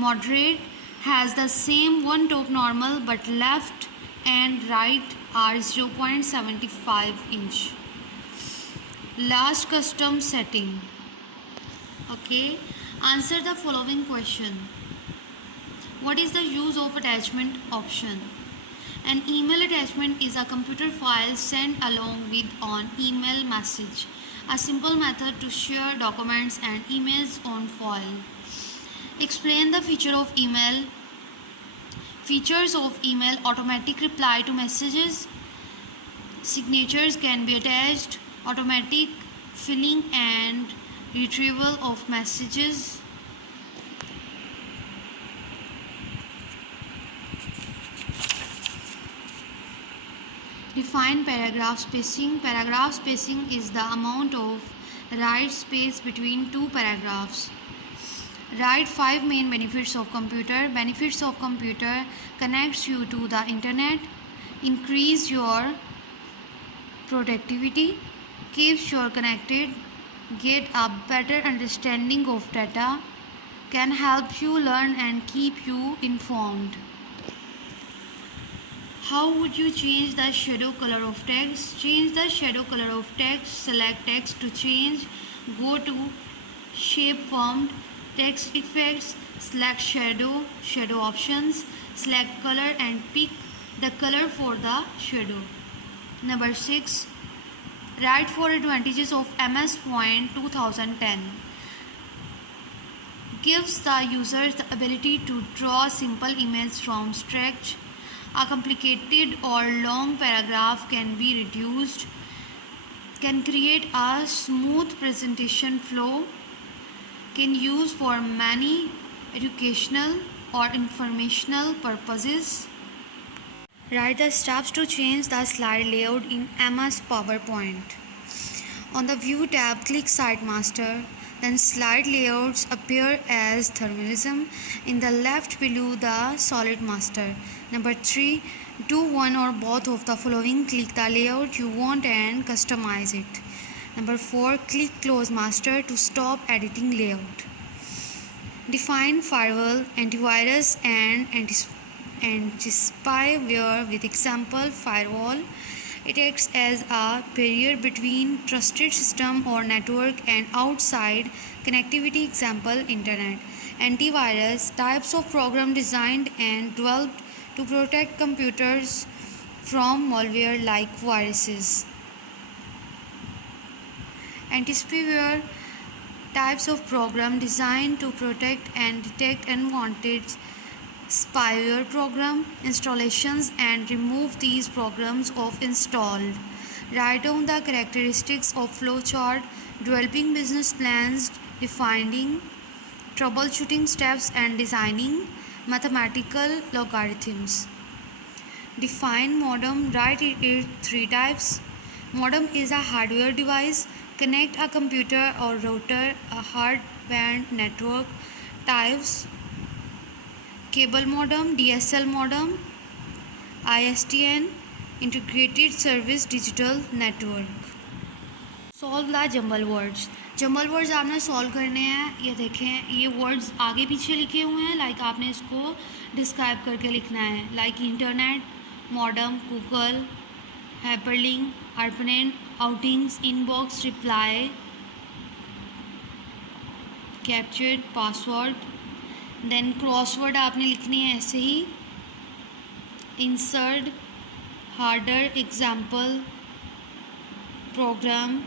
Moderate, has the same one top normal but left and right are 0.75 inch. Last, custom setting. Okay, answer the following question. What is the use of attachment option? An email attachment is a computer file sent along with an email message, a simple method to share documents and images on file. Explain the feature of email. Features of email: automatic reply to messages, signatures can be attached, automatic filling and retrieval of messages. Define paragraph spacing. Paragraph spacing is the amount of write space between two paragraphs. Write 5 main benefits of computer. Benefits of computer: connects you to the internet, increase your productivity, keeps you connected, get a better understanding of data, can help you learn and keep you informed. How would you change the shadow color of text? Change the shadow color of text. Select text to change. Go to shape formed, text effects, select shadow options, select color and pick the color for the shadow. Number 6. Write for advantages of MS Point 2010. Gives the users the ability to draw simple images from scratch. A complicated or long paragraph can be reduced. Can create a smooth presentation flow. Can use for many educational or informational purposes. Write the steps to change the slide layout in MS PowerPoint. On the View tab, click Site Master. Then slide layouts appear as thermalism. In the left below the Solid Master. Number 3. Do one or both of the following. Click the layout you want and customize it. Number 4. Click Close Master to stop editing layout. Define firewall, antivirus and anti-spyware with example firewall. It acts as a barrier between trusted system or network and outside connectivity, example internet. Antivirus, types of program designed and developed to protect computers from malware like viruses. Anti-spyware, types of program designed to protect and detect unwanted spyware program installations and remove these programs if installed. Write down the characteristics of flowchart, developing business plans, defining troubleshooting steps and designing mathematical logarithms. Define modem, write it in 3 types. Modem is a hardware device, connect a computer or router, a hard band network. Types: cable modem, DSL modem, ISDN, integrated service digital network. Solve the jumble words. Jumble words आपने solve करने हैं. ये देखें, ये words आगे पीछे लिखे हुए हैं. लाइक आपने इसको डिस्क्राइब करके लिखना है. Like internet, modem, Google, hyperlink, ARPANET, outings, inbox, reply, captured, password. Then crossword आपने लिखनी है ऐसे ही. Insert, harder, example, program.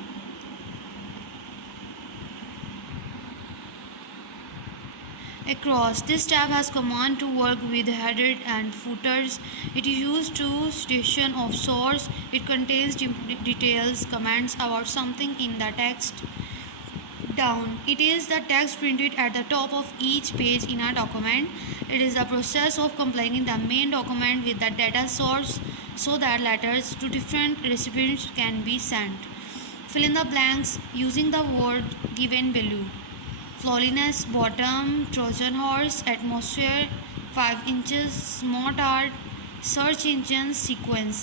Across. This tab has command to work with headers and footers. It is used to station of source. It contains details, comments about something in the text. Down. It is the text printed at the top of each page in a document. It is the process of combining the main document with the data source so that letters to different recipients can be sent. Fill in the blanks using the word given below. Flawlessness, bottom, Trojan horse, atmosphere, 5 inches, smart art, search engine, sequence.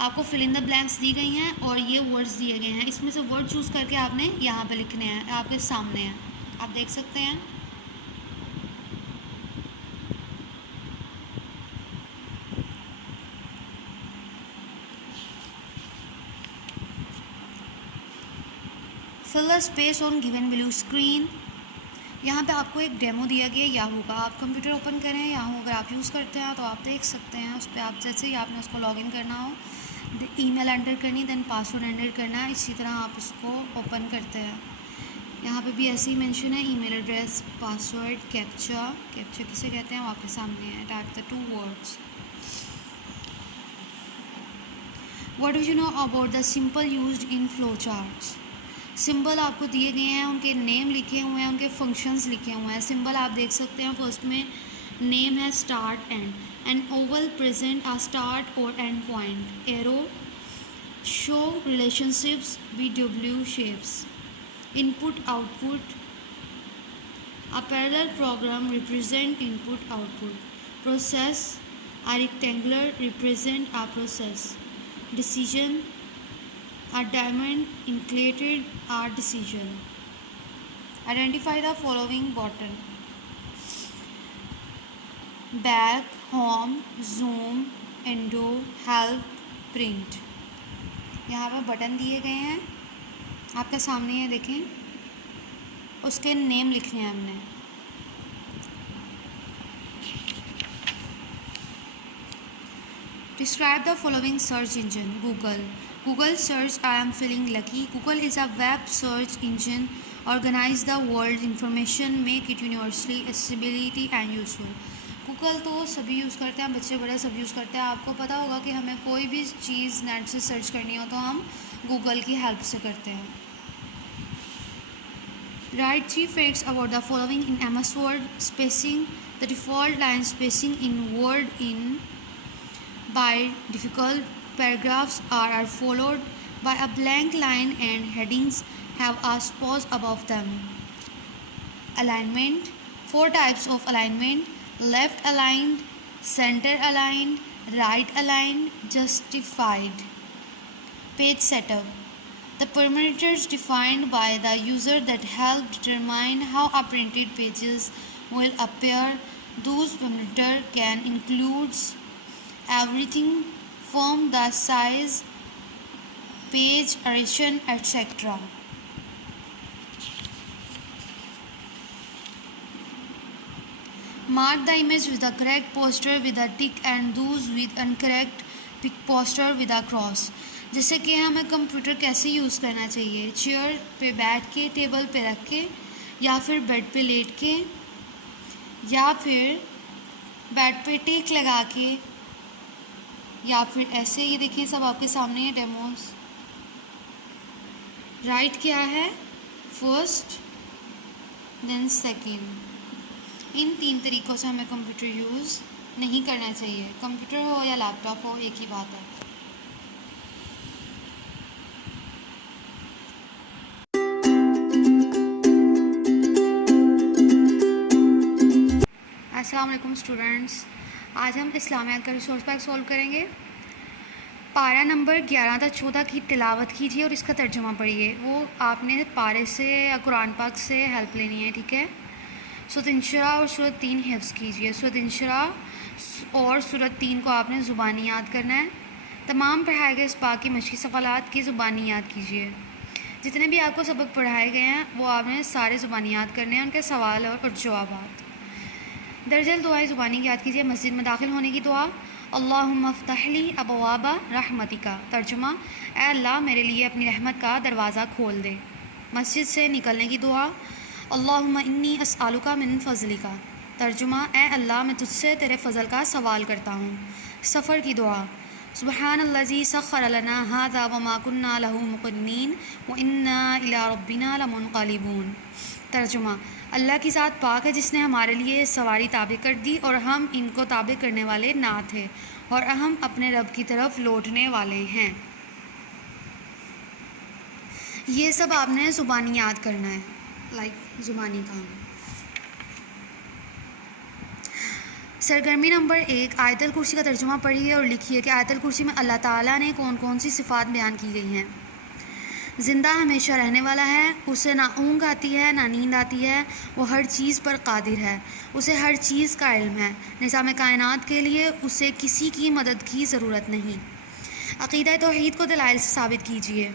आपको fill in the blanks दी गई हैं और ये words दिए गए हैं. इसमें से वर्ड चूज़ करके आपने यहाँ पे लिखने हैं. आपके सामने हैं, आप देख सकते हैं. Fill the space on given below screen. यहाँ पे आपको एक डेमो दिया गया याहू का. आप कंप्यूटर ओपन करें, याहू अगर आप यूज़ करते हैं तो आप देख सकते हैं. उस पर आप जैसे ही आपने उसको लॉगिन करना हो, ईमेल एंटर करनी, देन पासवर्ड एंटर करना है. इसी तरह आप इसको ओपन करते हैं. यहाँ पे भी ऐसे ही मेंशन है. Email address, password, captcha. Captcha किसे कहते हैं वो आपके सामने है. Type the 2 words. What do you know about the symbol used in flow charts. Symbol आपको दिए गए हैं, उनके नेम लिखे हुए हैं, उनके फंक्शंस लिखे हुए हैं. सिंबल आप देख सकते हैं. फर्स्ट में नेम है start end. An oval present a start और end point. Arrow show relationships with W shapes. Input output. A parallel program represent input output. Process a rectangular represent a process. Decision a diamond included our decision. Identify the following button: back, home, zoom, endo, help, print. यहाँ पर button दिए गए हैं आपके सामने है, देखें. उसके नेम लिखने हैं हमने. Describe the following search engine. Google. Google search. I am feeling lucky. Google is a web search engine. Organize the world information, make it universally accessibility and useful. Google तो सभी यूज़ करते हैं, बच्चे बड़े सब यूज़ करते हैं. आपको पता होगा कि हमें कोई भी चीज़ नेट से सर्च करनी हो तो हम गूगल की हेल्प से करते हैं. Write 3 facts about the following in MS Word. Spacing. The default line spacing in Word in by difficult paragraphs are followed by a blank line and headings have a space above them. Alignment. 4 types of alignment: left aligned, center aligned, right aligned, justified. Page setup. The parameters defined by the user that help determine how a printed pages will appear. Those parameters can include everything from the size, page duration, etc. Mark the image with the correct poster with a tick and those with incorrect poster with a cross. जैसे कि हमें computer कैसे use करना चाहिए. Chair पे बैठ के, table पे रख के, या फिर बेड पे लेट के, या फिर बेड पे टिक लगा के, या फिर ऐसे ही. देखिए सब आपके सामने है डेमोज. राइट क्या है? First, then second. इन 3 तरीक़ों से हमें कंप्यूटर यूज़ नहीं करना चाहिए। कंप्यूटर हो या लैपटॉप हो, एक ही बात है। अस्सलाम वालेकुम स्टूडेंट्स, आज हम इस्लामियात का रिसोर्स पैक सॉल्व करेंगे। पारा नंबर 11 तक 14 की तिलावत कीजिए और इसका तर्जुमा पढ़िए। वो आपने पारे से या कुरान पाक से हेल्प लेनी है, ठीक है। सूरत इंशरा और सूरत 3 हिफ्ज़ कीजिए। सूरत इंशरा और सूरत 3 को आपने ज़ुबानी याद करना है। तमाम पढ़ाए गए इस पाक की मशक़ी सवालात की ज़ुबानी याद कीजिए। जितने भी आपको सबक पढ़ाए गए हैं वो आपने सारे ज़ुबानी याद करने हैं, उनके सवाल और जवाबात। दर्जल दुआएं ज़ुबानी याद कीजिए। मस्जिद में दाखिल होने की दुआ, अल्लाहुम्मा फ़्तहली अबवाबा रहमतिका। तर्जुमा, ऐ अल्लाह मेरे लिए अपनी रहमत का दरवाज़ा खोल दे। मस्जिद से निकलने की दुआ, अल्लाहुम्मा इन्नी अस्अलुका मिन फ़ज़लिका। तर्जुमा, ऐ अल्लाह मैं तुझसे तेरे फ़ज़ल का सवाल करता हूँ। सफ़र की दुआ, सुब्हानल्लज़ी सख़्ख़र लना हाज़ा व मा कुन्ना लहू मुक़रिनीन व इन्ना इला रब्बिना लमुनक़लिबून। तर्जुमा, अल्लाह की ज़ात पाक है जिसने हमारे लिए सवारी ताबे कर दी और हम इनको ताबे करने वाले ना थे और हम अपने रब की तरफ लौटने वाले हैं। ये सब आपने ज़ुबानी याद करना है, ज़ुबानी काम। सरगर्मी नंबर 1, आयतल कुर्सी का तर्जुमा पढ़िए और लिखिए कि आयतल कुर्सी में अल्लाह ताला ने कौन कौन सी सिफ़ात बयान की गई हैं। ज़िंदा हमेशा रहने वाला है, उसे ना ऊँग आती है ना नींद आती है, वो हर चीज़ पर कादिर है, उसे हर चीज़ का इल्म है। निज़ाम कायनात के लिए उसे किसी की मदद की ज़रूरत नहीं। अक़ीदा तौहीद को दलाइल से साबित कीजिए।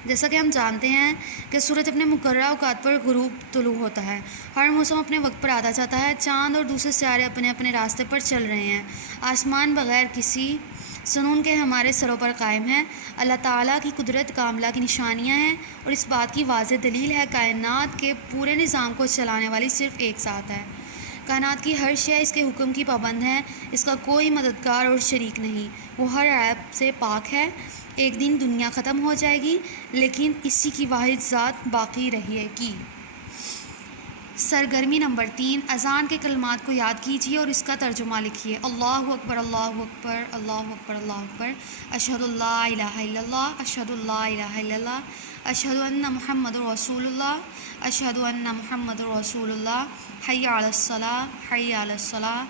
जैसा कि हम जानते हैं कि सूरज अपने मुकर्रर औक़ात पर गुरूब तुलू होता है, हर मौसम अपने वक्त पर आता जाता है, चाँद और दूसरे सितारे अपने अपने रास्ते पर चल रहे हैं, आसमान बग़ैर किसी सुनून के हमारे सरों पर कायम है। अल्लाह ताला की कुदरत कामला की निशानियाँ हैं और इस बात की वाज़ेह दलील है कायनात के पूरे निज़ाम को चलाने वाली सिर्फ़ एक ज़ात है। कायनात की हर शय इसके हुक्म की पाबंद है, इसका कोई मददगार और शरीक नहीं, वो हर ऐब से पाक है। एक दिन दुनिया ख़त्म हो जाएगी लेकिन इसी की वाहिद ज़ात बाकी रहेगी। सरगर्मी नंबर 3, अज़ान के कलमात को याद कीजिए और इसका तर्जुमा लिखिए। अल्लाहु अकबर अल्लाहु अकबर अल्लाहु अकबर अल्लाहु अकबर, अशहदु अल्ला इलाहा इल्लल्लाह अशहदु अल्ला इलाहा इल्लल्लाह, अशहदु अन्ना मुहम्मदुर रसूलुल्लाह अशहदु अन्ना मुहम्मदुर रसूलुल्लाह, हय्या अलस सलाह हय्या अलस सलाह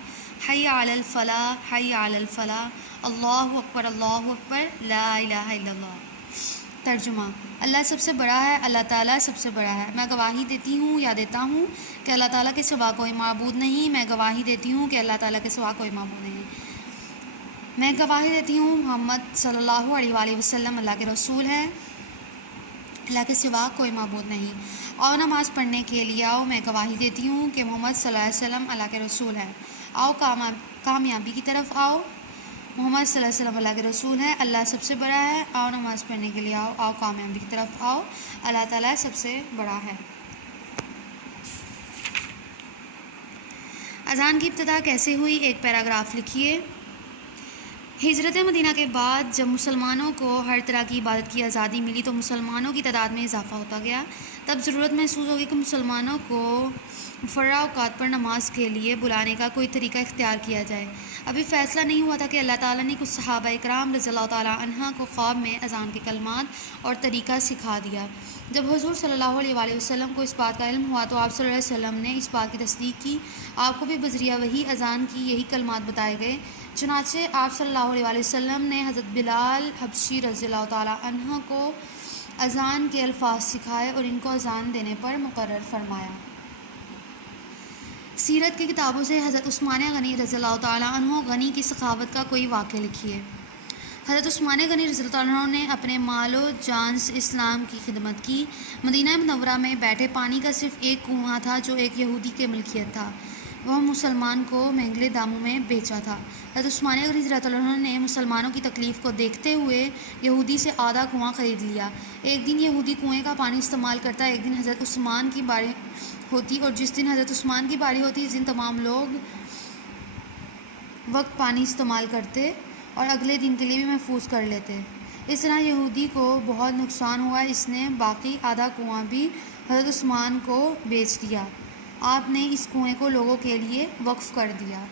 हय्या अलल फलाह हय्या अलल फलाह, अल्लाहु अकबर ला इलाहा इल्लल्लाह। तर्जुमा, अल्लाह सबसे बड़ा है, अल्लाह ताला सबसे बड़ा है। मैं गवाही देती हूँ या देता हूँ कि अल्लाह ताला के सिवा कोई माबूद नहीं। मैं गवाही देती हूँ कि अल्लाह ताला के सिवा कोई माबूद नहीं। मैं गवाही देती हूँ मोहम्मद सल्लल्लाहु अलैहि वसल्लम अल्लाह के रसूल हैं, अल्लाह के सिवा कोई माबूद नहीं। आओ नमाज़ पढ़ने के लिए आओ, मैं गवाही देती हूँ कि मोहम्मद सल्लल्लाहु अलैहि वसल्लम अल्लाह के रसूल हैं। आओ कामयाबी की तरफ आओ, मोहम्मद सल्लल्लाहु अलैहि वसल्लम अल्लाह के रसूल हैं, अल्लाह सबसे बड़ा है। आओ नमाज़ पढ़ने के लिए आओ, आओ कामयाबी की तरफ आओ, अल्लाह ताला सबसे बड़ा है। अज़ान की इब्तिदा कैसे हुई, एक पैराग्राफ लिखिए। हिजरत मदीना के बाद जब मुसलमानों को हर तरह की इबादत की आज़ादी मिली तो मुसलमानों की तादाद में इजाफ़ा होता गया। तब ज़रूरत महसूस होगी कि मुसलमानों को मुफ़र्रा औक़ात पर नमाज के लिए बुलाने का कोई तरीका इख्तियार किया जाए। अभी फ़ैसला नहीं हुआ था कि अल्लाह ताला ने कुछ सहाबा इकराम रज़ियल्लाहु ताला अन्हा को ख्वाब में अज़ान के कलमात और तरीका सिखा दिया। जब हुज़ूर सल्लल्लाहु अलैहि वसल्लम को इस बात का इल्म हुआ तो आप सल्लल्लाहु अलैहि वसल्लम ने इस बात की तस्दीक की। आपको भी बज़रिया वही अज़ान की यही कलमात बताए गए। चुनाचे आप सल्लल्लाहु अलैहि वसल्लम ने हज़रत बिलाल हबशी रज़ियल्लाहु ताला अन्हा को अज़ान के अल्फाज सिखाए और इनको अज़ान देने पर मुकर्रर फरमाया। सीरत की किताबों से हज़रत उस्मान गनी रज़ियल्लाहु ताला अन्हु गनी की सखावत का कोई वाक़या लिखिए। हज़रत उस्मान गनी रज़ियल्लाहु ताला अन्हु ने अपने मालो जान से इस्लाम की खिदमत की। मदीना मुनव्वरा में बैठे पानी का सिर्फ़ एक कुआं था जो एक यहूदी के मिल्कियत था, वह मुसलमान को महंगे दामों में बेचा था। हज़रत उस्मान गनी रज़ियल्लाहु ताला अन्हु ने मुसलमानों की तकलीफ़ को देखते हुए यहूदी से आधा कुआं ख़रीद लिया। एक दिन यहूदी कुएँ का पानी इस्तेमाल करता, एक दिन हज़रत उस्मान की बारी होती और जिस दिन हज़रत उस्मान की बारी होती इस दिन तमाम लोग वक्त पानी इस्तेमाल करते और अगले दिन के लिए भी महफूज कर लेते। इस तरह यहूदी को बहुत नुकसान हुआ। इसने बाकी आधा कुआं भी हज़रत उस्मान को बेच दिया। आपने इस कुएं को लोगों के लिए वक्फ कर दिया।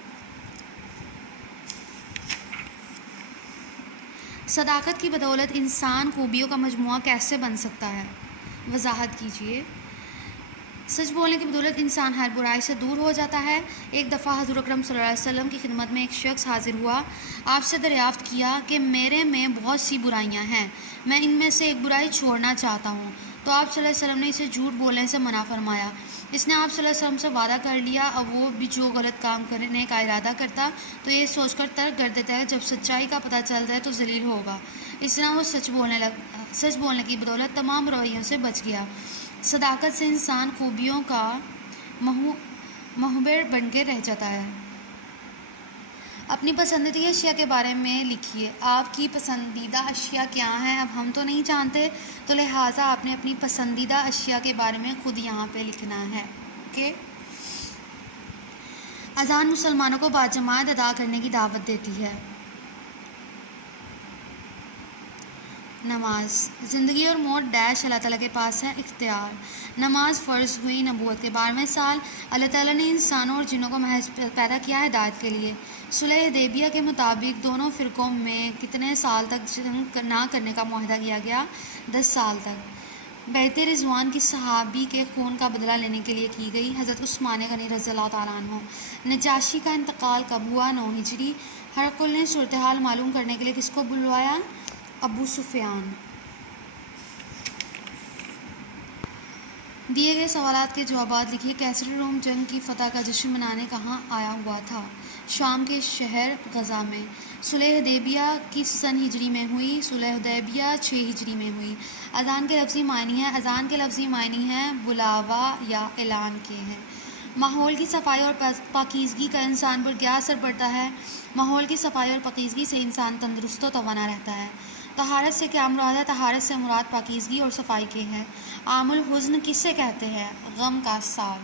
सदाकत की बदौलत इंसान खूबियों का मजमुआ कैसे बन सकता है? वजाहत कीजिए। सच बोलने की बदौलत इंसान हर बुराई से दूर हो जाता है। एक दफ़ा हज़रत अकरम सल्लल्लाहु अलैहि वसल्लम की खिदमत में एक शख्स हाजिर हुआ। आपसे दरियाफ़्त किया कि मेरे में बहुत सी बुराइयां हैं, मैं इनमें से एक बुराई छोड़ना चाहता हूँ। तो आप सल्लल्लाहु अलैहि वसल्लम ने इसे झूठ बोलने से मना फरमाया। इसने आप सल्लल्लाहु अलैहि वसल्लम से वादा कर लिया, अब वो भी जो गलत काम करने का इरादा करता तो ये सोचकर तर्क कर देता है जब सच्चाई का पता चल जाए तो जलील होगा। इस तरह वो सच बोलने की बदौलत तमाम रवैयों से बच गया। सदाकत से इंसान खूबियों का मुखबिर बन के रह जाता है। अपनी पसंदीदा अशिया के बारे में लिखिए। आपकी पसंदीदा अशिया क्या हैं? अब हम तो नहीं जानते, तो लिहाजा आपने अपनी पसंदीदा अशिया के बारे में खुद यहाँ पे लिखना है। ओके। अज़ान मुसलमानों को बाजमात अदा करने की दावत देती है। नमाज। ज़िंदगी और मौत डैश अल्लाह ताला के पास है, इख्तियार। नमाज फ़र्ज़ हुई नबूवत के 12वें साल। अल्लाह ताला ने इंसानों और जिन्नों को महज पैदा किया है हिदायत के लिए। सुलह हुदैबिया के मुताबिक दोनों फ़िरक़ों में कितने साल तक जंग ना करने का मुआहदा किया गया? 10 साल तक। बैत रिज़वान की सहाबी के खून का बदला लेने के लिए की गई। हज़रत उस्मान गनी रज़ियल्लाहु तआला अन्हु। नजाशी का इंतकाल कब हुआ? 9 हिजरी। हरकुल ने सूरत हाल मालूम करने के लिए किसको बुलवाया? अबू सुफियान। दिए गए सवालात के जवाबात लिखिए। कैसर रोम जंग की फ़तह का जश्न मनाने कहाँ आया हुआ था? शाम के शहर गज़ा में। सुलह हुदैबिया किस सन हिजरी में हुई? सुलह हुदैबिया 6 हिजरी में हुई। अज़ान के लफ्ज़ी मायनी है। अज़ान के लफ्ज़ी मायनी हैं बुलावा या ऐलान के हैं। माहौल की सफाई और पाकीज़गी का इंसान पर क्या असर पड़ता है? माहौल की सफाई और पाकीज़गी से इंसान तंदुरुस्त व तवाना रहता है। तहारत से क्या मुराद है? तहारत से मुराद पाकीज़गी और सफाई के है। आमुल हुज़्न किससे कहते हैं? गम का साग।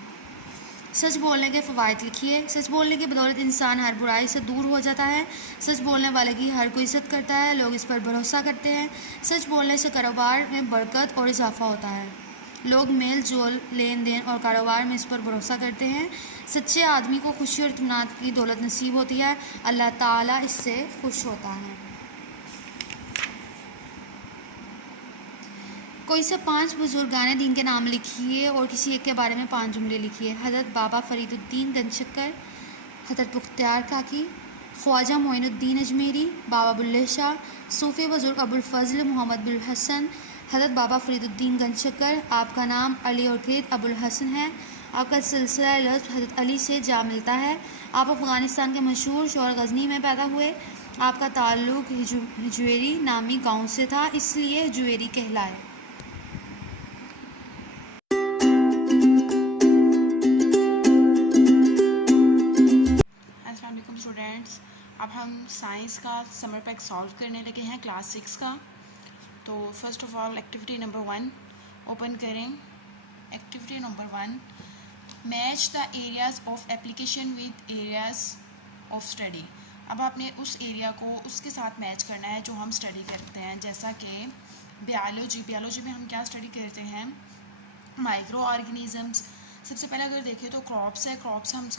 सच बोलने के फ़वाइद लिखिए। सच बोलने की बदौलत इंसान हर बुराई से दूर हो जाता है। सच बोलने वाले की हर कोई इज़्ज़त करता है, लोग इस पर भरोसा करते हैं। सच बोलने से कारोबार में बरकत और इजाफ़ा होता है। लोग मेल जोल, लेन देन और कारोबार में इस पर भरोसा करते हैं। सच्चे आदमी को खुशी और इत्मीनान की दौलत नसीब होती है, अल्लाह ताला इससे खुश होता है। कोई से 5 बुजुर्गाने दीन के नाम लिखिए और किसी एक के बारे में 5 जुमले लिखिए। हज़रत बाबा फरीदुद्दीन गंजशक्कर, हज़रत पुख्तियार काकी, ख्वाजा मोइनुद्दीन अजमेरी, बाबा बुल्ले शाह, सूफ़ी बुजुर्ग अबुल फ़ज़्ल मोहम्मद बिन हसन। हज़रत बाबा फरीदुद्दीन गंजशक्कर, आपका नाम अली और खेत अबुल हसन है। आपका सिलसिला लफ्ज़ हज़रत अली से जा मिलता है। आप अफ़गानिस्तान के मशहूर शहर गज़नी में पैदा हुए। आपका ताल्लुक़ हिजुवेरी नामी गाँव से था, इसलिए हिजुवेरी कहलाए। अस्सलाम वालेकुम स्टूडेंट्स, अब हम साइंस का समर पैक सॉल्व करने लगे हैं क्लास 6 का। तो first of all activity number 1 open करें। Activity number 1, match the areas of application with areas of study. अब आपने उस एरिया को उसके साथ मैच करना है जो हम स्टडी करते हैं, जैसा कि बायोलॉजी में हम क्या स्टडी करते हैं? Micro organisms. सबसे पहले अगर देखें तो क्रॉप्स है। क्रॉप्स हम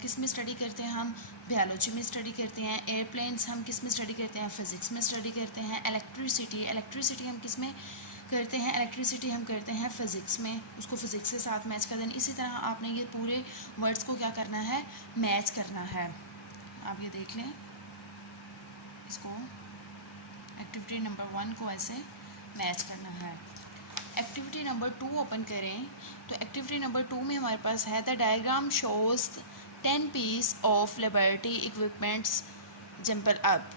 किस में स्टडी करते हैं? हम बायोलॉजी में स्टडी करते हैं। एयरप्लेन्स हम किस में स्टडी करते हैं? फिज़िक्स में स्टडी करते हैं। इलेक्ट्रिसिटी हम किस में करते हैं? इलेक्ट्रिसिटी हम करते हैं फिज़िक्स में, उसको फिज़िक्स के साथ मैच कर देना। इसी तरह आपने ये पूरे वर्ड्स को क्या करना है? मैच करना है। आप ये देख लें, इसको एक्टिविटी नंबर 1 को ऐसे मैच करना है। एक्टिविटी नंबर 2 ओपन करें। तो एक्टिविटी नंबर 2 में हमारे पास है the diagram shows 10 piece of laboratory equipments jumbled up.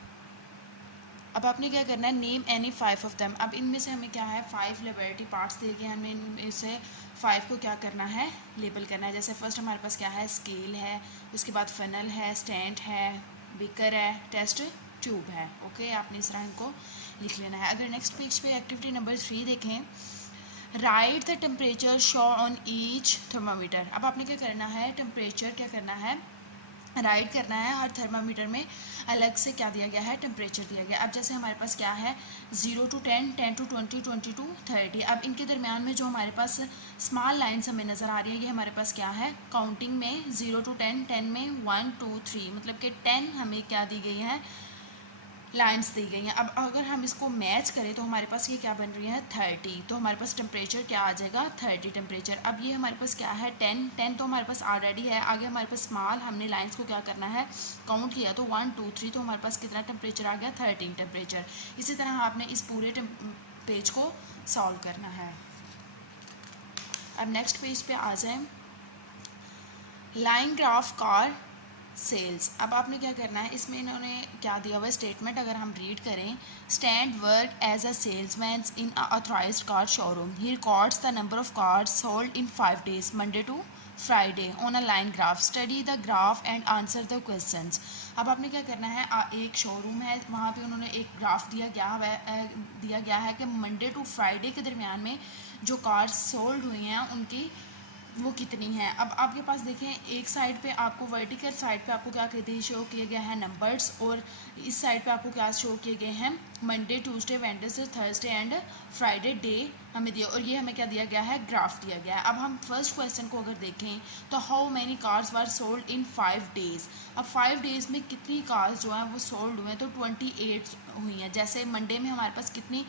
अब आपने क्या करना है? Name any 5 of them. अब इनमें से हमें क्या है? 5 लेबोरेटरी पार्ट्स दे के हमें इनमें से 5 को क्या करना है? लेबल करना है। जैसे फर्स्ट हमारे पास क्या है? स्केल है, उसके बाद फनल है, स्टैंड है, बीकर है, टेस्ट ट्यूब है। ओके, आपने इस तरह इनको लिख लेना है। अगर नेक्स्ट पेज पे एक्टिविटी नंबर 3 देखें, right the temperature show on each thermometer. अब आपने क्या करना है? टेम्परेचर क्या करना है? राइट करना है। हर थर्मामीटर में अलग से क्या दिया गया है, टेम्परेचर दिया गया। अब जैसे हमारे पास क्या है 0 to 10, 10 to 20, 20 to 30। अब इनके दरमियान में जो हमारे पास स्मॉल लाइन्स हमें नज़र आ रही है, ये हमारे पास क्या है काउंटिंग में 0 to 10, 10 में 1 2 3, मतलब कि 10 हमें क्या दी गई है, लाइन्स दी गई हैं। अब अगर हम इसको मैच करें तो हमारे पास ये क्या बन रही है 30, तो हमारे पास टेम्परेचर क्या आ जाएगा 30 टेम्परेचर। अब ये हमारे पास क्या है 10, 10 तो हमारे पास ऑलरेडी है। आगे हमारे पास स्मॉल, हमने लाइन्स को क्या करना है काउंट किया तो 1 2 3, तो हमारे पास कितना टेम्परेचर आ गया 13 टेम्परेचर। इसी तरह आपने इस पूरे पेज को सॉल्व करना है। अब नेक्स्ट पेज पे आ जाएं, लाइन ग्राफ कार सेल्स। अब आपने क्या करना है, इसमें इन्होंने क्या दिया हुआ है स्टेटमेंट, अगर हम रीड करें, Stan work as a salesman in authorised car showroom, he records the number of cars sold in 5 days Monday to Friday on a line graph, study the graph and answer the questions. अब आपने क्या करना है, एक showroom है, वहाँ पे उन्होंने एक ग्राफ दिया गया है कि मंडे टू फ्राइडे के दरमियान में जो कार्स सोल्ड हुई हैं उनकी वो कितनी है। अब आपके पास देखें, एक साइड पे आपको वर्टिकल साइड पे आपको क्या कहते शो किए गए हैं नंबर्स, और इस साइड पे आपको क्या शो किए गए हैं Monday, Tuesday, Wednesday, Thursday and Friday day हमें दिया, और ये हमें क्या दिया गया है ग्राफ दिया गया है। अब हम फर्स्ट क्वेश्चन को अगर देखें तो how many cars were sold in 5 days। अब 5 days में कितनी कार्स जो हैं वो सोल्ड हुए हैं, तो 28 हुई हैं। जैसे मंडे में हमारे पास कितनी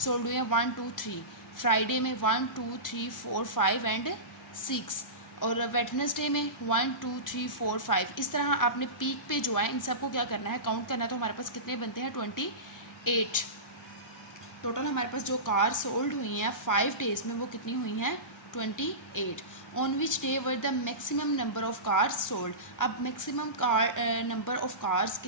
सोल्ड हुई हैं 1 2 3, फ्राइडे में 1 2 3 4 5 एंड 6, और वेडनेसडे में 1 2 3 4 5। इस तरह आपने पीक पे जो है इन सबको क्या करना है काउंट करना है, तो हमारे पास कितने बनते हैं 28। टोटल हमारे पास जो कार सोल्ड हुई हैं 5 days में वो कितनी हुई हैं 28। On which day were the maximum number of cars sold. अब maximum car number of cars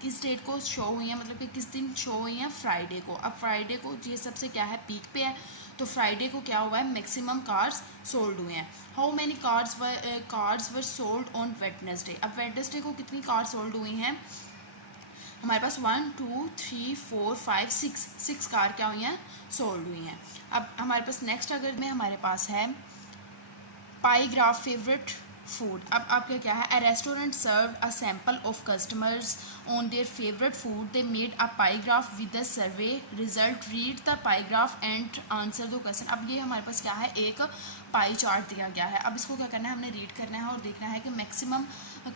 किस डेट को शो हुई हैं, मतलब कि किस दिन शो हुई हैं फ्राइडे को। अब फ्राइडे को ये सबसे क्या है पीक पे है, तो फ्राइडे को क्या हुआ है मैक्सिमम कार्स सोल्ड हुए हैं। How many cars were sold on Wednesday. अब वेडनेसडे को कितनी कार सोल्ड हुई हैं, हमारे पास 1 2 3 4 5 6 कार क्या हुई हैं सोल्ड हुई हैं। अब हमारे पास नेक्स्ट अगर में हमारे पास है पाई ग्राफ फेवरेट फूड। अब आपका क्या है, a restaurant serve a sample of customers on their favourite food, they made a pie graph with the survey result, read the pie graph and answer the question. अब ये हमारे पास क्या है एक पाई चार्ट दिया गया है। अब इसको क्या करना है, हमने रीड करना है और देखना है कि मैक्सिमम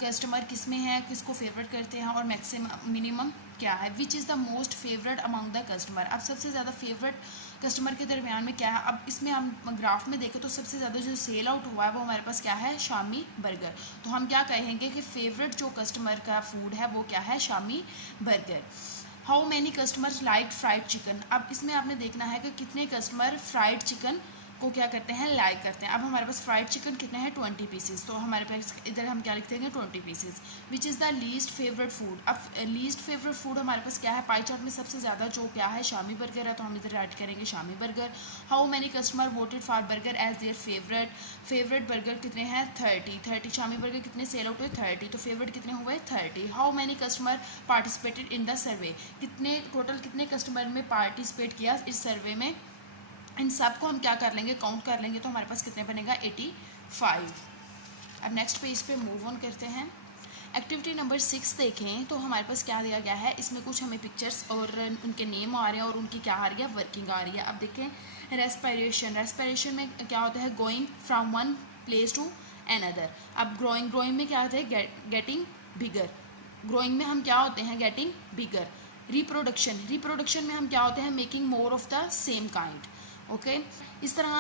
कस्टमर किस में है, किसको फेवरेट करते हैं, और मैक्सिमम मिनिमम क्या है, which is the most favourite among the customer. अब सबसे ज़्यादा फेवरेट कस्टमर के दरमियान में क्या है। अब इसमें हम ग्राफ में देखें तो सबसे ज़्यादा जो सेल आउट हुआ है वो हमारे पास क्या है शामी बर्गर। तो हम क्या कहेंगे कि फेवरेट जो कस्टमर का फूड है वो क्या है Shami burger. How many customers like fried chicken. अब इसमें आपने देखना है कि कितने कस्टमर फ्राइड चिकन को क्या करते हैं लाइक करते हैं। अब हमारे पास फ्राइड चिकन कितने हैं 20 पीसेस, तो हमारे पास इधर हम क्या लिखते हैं 20 pieces. Which is the least favourite food. अब लीस्ट फेवरेट फूड हमारे पास क्या है पाई चार्ट में सबसे ज़्यादा जो क्या है शामी बर्गर है, तो हम इधर ऐड करेंगे shami burger. How many customer voted for burger as their favourite burger कितने हैं 30। शामी बर्गर कितने सेल आउट हुए 30, तो फेवरेट कितने हुए 30। How many customer participated in the survey. Total कितने कस्टमर में पार्टिसिपेट किया इस सर्वे में। इन सब को हम क्या कर लेंगे काउंट कर लेंगे, तो हमारे पास कितने बनेगा 85। अब नेक्स्ट पेज पे मूव ऑन करते हैं। एक्टिविटी नंबर 6 देखें तो हमारे पास क्या दिया गया है, इसमें कुछ हमें पिक्चर्स और उनके नेम आ रहे हैं और उनकी क्या आ रही है वर्किंग आ रही है। अब देखें रेस्पिरेशन में क्या होता है going from one place to another. अब ग्रोइंग में क्या होता है गेटिंग बिगर। ग्रोइंग में हम क्या होते हैं गेटिंग बिगर। रिप्रोडक्शन में हम क्या होते हैं making more of the same kind. Okay इस तरह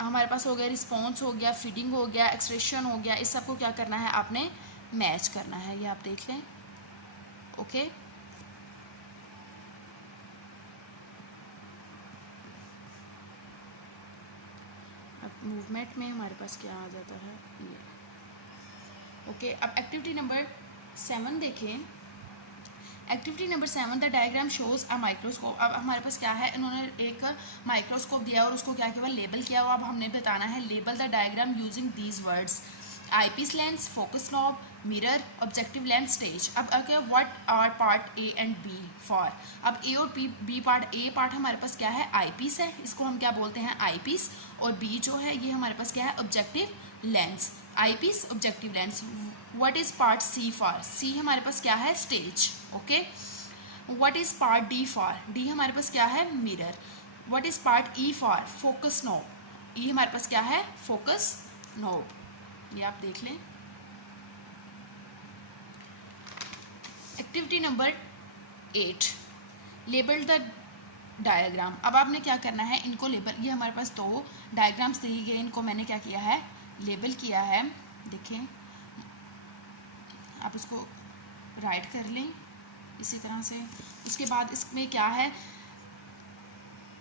हमारे पास हो गया रिस्पॉन्स हो गया, फीडिंग हो गया, एक्सप्रेशन हो गया। इस सबको क्या करना है आपने मैच करना है, ये आप देख लें। ओके अब मूवमेंट में हमारे पास क्या आ जाता है ये। ओके अब एक्टिविटी नंबर 7 देखें। Activity number 7 the diagram shows a microscope. अब हमारे पास क्या है इन्होंने एक माइक्रोस्कोप दिया और उसको क्या किया लेबल किया हुआ। अब हमने बताना है label the diagram using these words eyepiece lens, focus knob, mirror, objective lens, stage. अब अगर what are part A and B for. अब ए और बी पार्ट, ए पार्ट हमारे पास क्या है आईपीस है, इसको हम क्या बोलते हैं आईपीस, और बी जो है ये हमारे पास क्या है objective lens. Eyepiece objective lens what is part C for, C हमारे पास क्या है, stage, okay. What is part D for, D हमारे पास क्या है, mirror. What is part E for, focus knob, E हमारे पास क्या है, फोकस नॉब। ये आप देख लें। Activity number 8, label the diagram. अब आपने क्या करना है, इनको लेबल, ये हमारे पास 2 डायग्राम्स दिए गए, इनको मैंने क्या किया है, लेबल किया है। देखें, आप इसको राइट कर लें इसी तरह से। उसके बाद इसमें क्या है,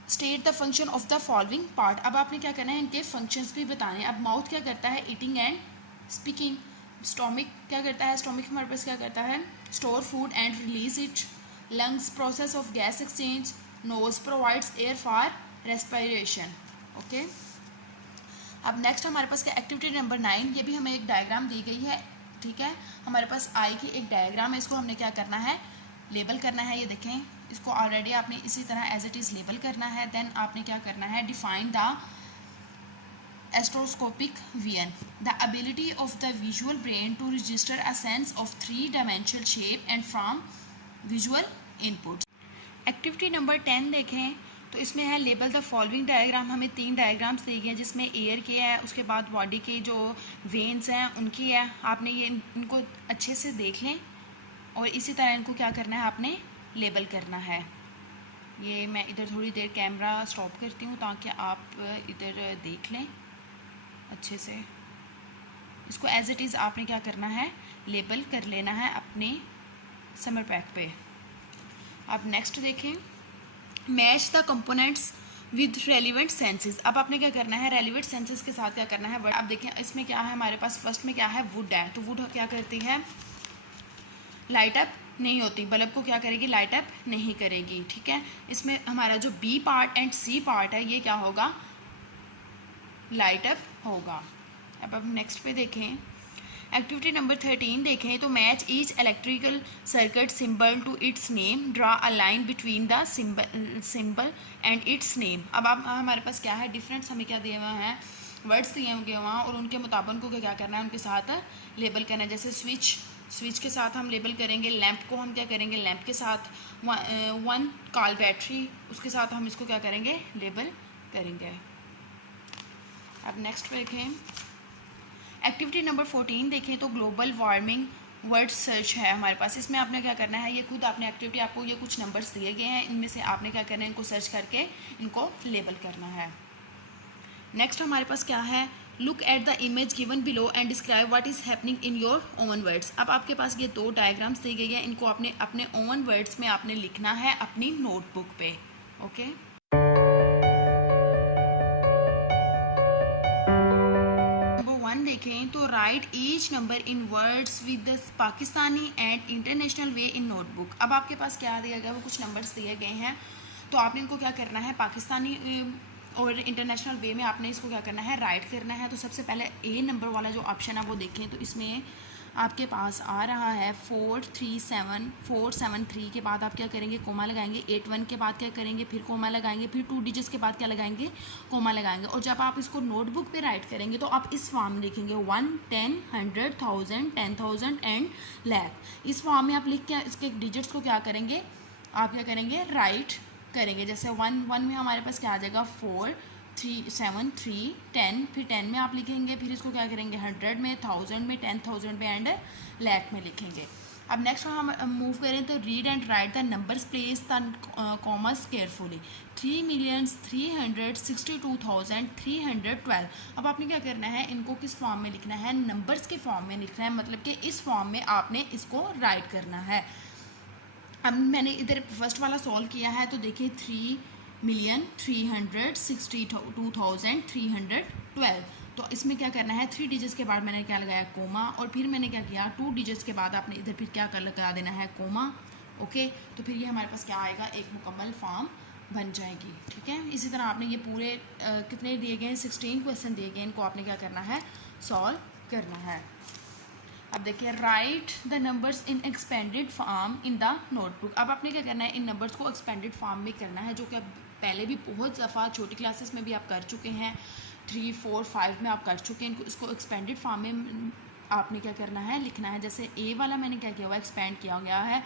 state the function of the following part. अब आपने क्या करना है, इनके फंक्शंस भी बताने हैं। अब माउथ क्या करता है, ईटिंग एंड स्पीकिंग। स्टोमिक क्या करता है, स्टोमिक हमारे पास क्या करता है, store food and release it. Lungs process of gas exchange. Nose provides air for respiration, okay. अब नेक्स्ट हमारे पास क्या, एक्टिविटी नंबर 9, ये भी हमें एक डायग्राम दी गई है, ठीक है। हमारे पास आई की एक डायग्राम है, इसको हमने क्या करना है, लेबल करना है। ये देखें, इसको ऑलरेडी आपने इसी तरह एज इट इज़ लेबल करना है। देन आपने क्या करना है, define the stereoscopic vision, the ability of the visual brain to register a sense of 3 dimensional shape and from visual input. Activity number 10 देखें, तो इसमें है लेबल द फॉलोइंग डायग्राम। हमें 3 डायग्राम्स दिए गए हैं, जिसमें एयर के है, उसके बाद बॉडी के जो वेन्स हैं उनकी है। आपने ये इनको अच्छे से देख लें और इसी तरह इनको क्या करना है, आपने लेबल करना है। ये मैं इधर थोड़ी देर कैमरा स्टॉप करती हूँ ताकि आप इधर देख लें अच्छे से। इसको एज इट इज़ आपने क्या करना है, लेबल कर लेना है अपने समर पैक पे। अब नेक्स्ट देखें, match the components with relevant senses. अब आपने क्या करना है, रेलिवेंट सेंसेस के साथ क्या करना है। अब देखें, इसमें क्या है, हमारे पास फर्स्ट में क्या है, वुड है। तो वुड क्या करती है, लाइट अप नहीं होती, बल्ब को क्या करेगी, लाइट अप नहीं करेगी, ठीक है। इसमें हमारा जो B part and C part है, ये क्या होगा, लाइट अप होगा। अब नेक्स्ट पे देखें, एक्टिविटी नंबर 13 देखें, तो match each electrical circuit symbol to its name, draw a line between the symbol and its name. अब आप हमारे पास क्या है, डिफरेंट्स हमें क्या दिए हुए हैं, वर्ड्स दिए हुए वहाँ, और उनके मुताबिक को क्या करना है, उनके साथ लेबल करना है। जैसे स्विच, स्विच के साथ हम लेबल करेंगे। लैंप को हम क्या करेंगे, लैंप के साथ। वन कॉल बैटरी, उसके साथ हम इसको क्या करेंगे, लेबल करेंगे। अब नेक्स्ट देखें, एक्टिविटी नंबर 14 देखें, तो ग्लोबल वार्मिंग वर्ड सर्च है हमारे पास। इसमें आपने क्या करना है, ये खुद आपने एक्टिविटी, आपको ये कुछ नंबर्स दिए गए हैं, इनमें से आपने क्या करना है, इनको सर्च करके इनको लेबल करना है। नेक्स्ट हमारे पास क्या है, look at the image given below and describe what is happening in your oven words. अब आपके पास ये 2 डायग्राम्स दी गई हैं, इनको आपने अपने ओवन वर्ड्स में आपने लिखना है अपनी नोटबुक पे, ओके। देखें, तो right each number in words with the Pakistani and international way in notebook. अब आपके पास क्या दिया गया, वो कुछ नंबर्स दिए गए हैं, तो आपने इनको क्या करना है, पाकिस्तानी और इंटरनेशनल वे में आपने इसको क्या करना है, राइट करना है। तो सबसे पहले ए नंबर वाला जो ऑप्शन है वो देखें, तो इसमें आपके पास आ रहा है 437 के बाद आप क्या करेंगे, कोमा लगाएंगे। 81 के बाद क्या करेंगे, फिर कोमा लगाएंगे, फिर 2 डिजिट्स के बाद क्या लगाएंगे, कोमा लगाएंगे। और जब आप इसको नोटबुक पे राइट करेंगे तो आप इस फॉर्म में लिखेंगे 1, 10, 100, 1000, 10,000 एंड लाख। इस फॉर्म में आप लिख के इसके डिजिट्स को क्या करेंगे, आप क्या करेंगे, राइट करेंगे। जैसे 1 में हमारे पास क्या आ जाएगा, 4, 3, 7, 3, 10, फिर 10 में आप लिखेंगे, फिर इसको क्या करेंगे, 100 में, 1000 में, 10,000 में एंड लाख में लिखेंगे। अब नेक्स्ट हम मूव करें, तो read and right the numbers, place the commerce carefully. 3,362,312। अब आपने क्या करना है, इनको किस फॉर्म में लिखना है, नंबर्स के फॉर्म में लिखना है, मतलब कि इस फॉर्म में आपने इसको राइट करना है। अब मैंने इधर फर्स्ट वाला सॉल्व किया है, तो देखिए 3,362,312। तो इसमें क्या करना है, 3 डिजिट्स के बाद मैंने क्या लगाया, कोमा, और फिर मैंने क्या किया, 2 डिजिट्स के बाद आपने इधर फिर क्या कर लगा देना है, कोमा, ओके। तो फिर ये हमारे पास क्या आएगा, एक मुकम्मल फॉर्म बन जाएगी, ठीक है। इसी तरह आपने ये पूरे कितने दिए गए हैं, 16 क्वेश्चन दिए गए हैं, इनको आपने क्या करना है, सॉल्व करना है। अब देखिए, right the numbers in expanded form in the notebook. अब आपने क्या करना है, इन नंबर्स को एक्सपेंडेड फॉर्म में करना है, जो कि पहले भी बहुत दफ़ा छोटी क्लासेस में भी आप कर चुके हैं, 3, 4, 5 में आप कर चुके हैं। इनको इसको एक्सपेंडेड फॉर्म में आपने क्या करना है, लिखना है। जैसे ए वाला मैंने क्या किया हुआ, एक्सपेंड किया गया है,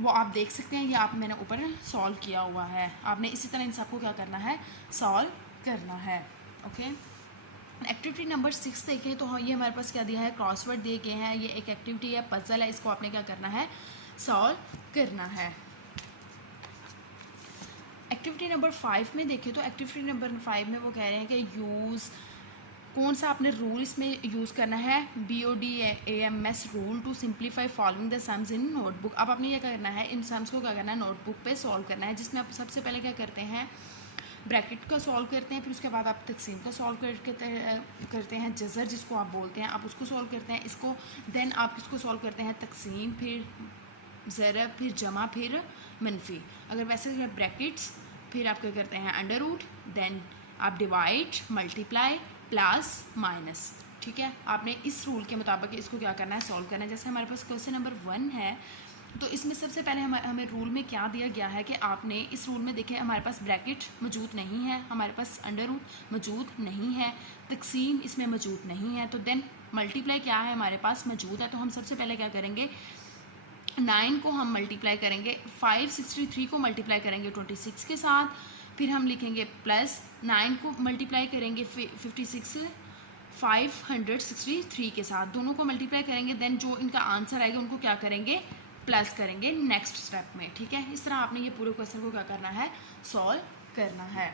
वो आप देख सकते हैं, ये आप मैंने ऊपर सॉल्व किया हुआ है। आपने इसी तरह इन सबको क्या करना है, सॉल्व करना है। ओके, एक्टिविटी नंबर 6 देखें तो ये हमारे पास क्या दिया है, क्रॉसवर्ड दिए गए हैं। ये एक एक्टिविटी है, पजल है, इसको आपने क्या करना है, सॉल्व करना है। एक्टिविटी नंबर 5 में देखें तो एक्टिविटी नंबर 5 में वो कह रहे हैं कि यूज़, कौन सा आपने रूल इसमें यूज़ करना है, BODAMS rule to simplify following the sums in notebook. अब आपने ये करना है, इन सम्स को क्या करना है, नोटबुक पे सॉल्व करना है, जिसमें आप सबसे पहले क्या करते हैं, ब्रैकेट का सॉल्व करते हैं, फिर उसके बाद आप तकसीम का सॉल्व करते हैं, जज़र जिसको आप बोलते हैं, आप उसको सॉल्व करते हैं, इसको देन आप किसको सॉल्व करते हैं, तकसीम, फिर ज़रब, फिर जमा, फिर मनफी। अगर वैसे ब्रैकेट्स, फिर आप क्या करते हैं, अंडर रूट, देन आप डिवाइड, मल्टीप्लाई, प्लस, माइनस। ठीक है, आपने इस रूल के मुताबिक इसको क्या करना है, सॉल्व करना है। जैसे हमारे पास क्वेश्चन नंबर 1 है, तो इसमें सबसे पहले हमें रूल में क्या दिया गया है कि आपने इस रूल में देखें, हमारे पास ब्रैकेट मौजूद नहीं है, हमारे पास अंडर रूट मौजूद नहीं है, तकसीम इसमें मौजूद नहीं है, तो देन मल्टीप्लाई क्या है, हमारे पास मौजूद है। तो हम सबसे पहले क्या करेंगे, 9 को हम मल्टीप्लाई करेंगे, 563 को मल्टीप्लाई करेंगे 26 के साथ, फिर हम लिखेंगे प्लस 9 को मल्टीप्लाई करेंगे 563 के साथ, दोनों को मल्टीप्लाई करेंगे, देन जो इनका आंसर आएगा उनको क्या करेंगे, प्लस करेंगे नेक्स्ट स्टेप में। ठीक है, इस तरह आपने ये पूरे क्वेश्चन को क्या करना है, सॉल्व करना है।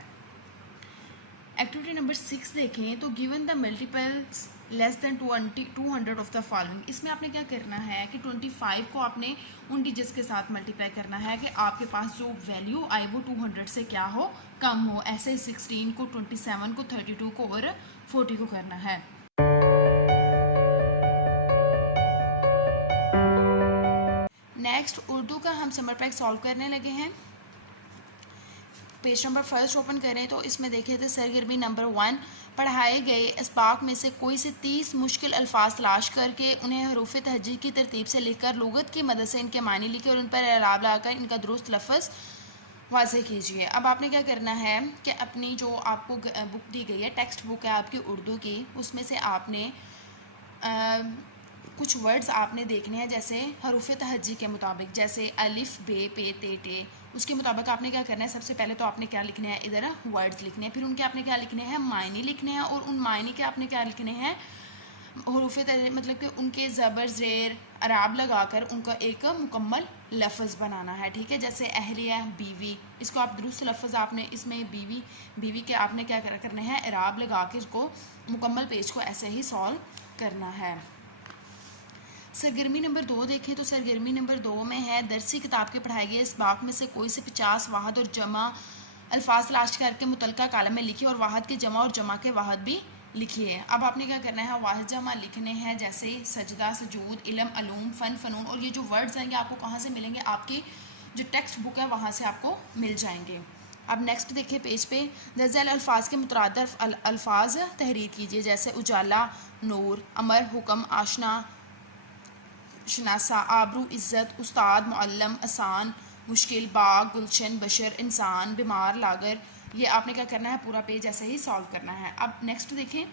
एक्टिविटी नंबर 6 देखें तो given the multiples less than 200 of the following. इसमें आपने क्या करना है कि 25 को आपने उन डिजिट्स के साथ मल्टीप्लाई करना है कि आपके पास जो वैल्यू आए वो 200 से क्या हो, कम हो। ऐसे 16 को, 27 को, 32 को और 40 को करना है। नेक्स्ट उर्दू का हम समर पैक सॉल्व करने लगे हैं। पेज नंबर 1 ओपन करें तो इसमें देखें तो सरगर्मी नंबर 1, पढ़ाए गए इसबाक में से कोई से 30 मुश्किल अल्फाज तलाश करके उन्हें हरूफ तहज्जी की तरतीब से लिखकर लुगत की मदद से इनके मानी लिखे और उन पर एराब लगाकर इनका दुरुस्त लफ्ज़ वाज़े कीजिए। अब आपने क्या करना है कि अपनी जो आपको बुक दी गई है, टेक्स्ट बुक है आपकी उर्दू की, उसमें से आपने कुछ वर्ड्स आपने देखने हैं, जैसे हरूफ तहज्जी के मुताबिक, जैसे अलिफ, बे, पे, ते, टे, उसके मुताबिक आपने क्या करना है, सबसे पहले तो आपने क्या लिखने हैं, इधर वर्ड्स लिखने हैं, फिर उनके आपने क्या लिखने हैं, मायने लिखने हैं, और उन मायने के आपने क्या लिखने हैं, हरूफ मतलब कि उनके ज़बर ज़ेर अराब लगाकर उनका एक मुकम्मल लफ्ज़ बनाना है। ठीक है, जैसे अहलिया, बीवी, इसको आप दुरुस्त लफ्ज़ आपने इसमें बीवी के आपने क्या करने हैं, अराब लगा के इसको मुकम्मल पेज को ऐसे ही सॉल्व करना है। सरगर्मी नंबर 2 देखें तो सरगर्मी नंबर 2 में है, दरसी किताब के पढ़ाए गए इस बाक में से कोई से 50 वाहद और जमा अल्फाज तलाश करके मुतलका कालम में लिखिए और वाहद के जमा और जमा के वाहद भी लिखिए। अब आपने क्या करना है, वाहिद जमा लिखने हैं, जैसे सजदा, सजूद, इल्म, अलूम, फ़न, फ़नून, और ये जो वर्ड्स हैं ये आपको कहाँ से मिलेंगे, आपकी जो टेक्स्ट बुक है वहाँ से आपको मिल जाएंगे। अब नेक्स्ट देखिए पेज पे, दर्जल अल्फाज के मुतरादफ अल्फाज तहरीर कीजिए, जैसे उजाला, नूर, अमर, हुक्म, आशना, शनासा, आबरू, इज़्ज़त, उस्ताद, मुअल्लम, आसान, मुश्किल, बाग, गुलशन, बशर, इंसान, बीमार, लागर। ये आपने क्या करना है, पूरा पेज ऐसे ही सॉल्व करना है। अब नेक्स्ट देखें,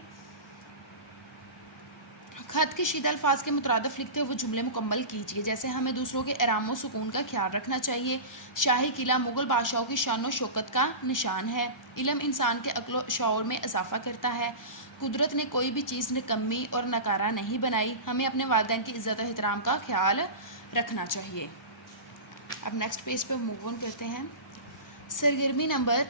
ख़त के शीदा अल्फाज के मुतरादफ लिखते हुए जुमले मुकम्मल कीजिए, जैसे हमें दूसरों के आराम व सुकून का ख्याल रखना चाहिए। शाही किला मुग़ल बादशाहों की शान व शौकत का निशान है। इल्म इंसान के अक्ल शऊर में इजाफ़ा करता है। कुदरत ने कोई भी चीज़ निकम्मी और नकारा नहीं बनाई। हमें अपने वालिदैन की इज़्ज़त और एहतराम का ख्याल रखना चाहिए। अब नेक्स्ट पेज पे मूव ऑन करते हैं। सरगर्मी नंबर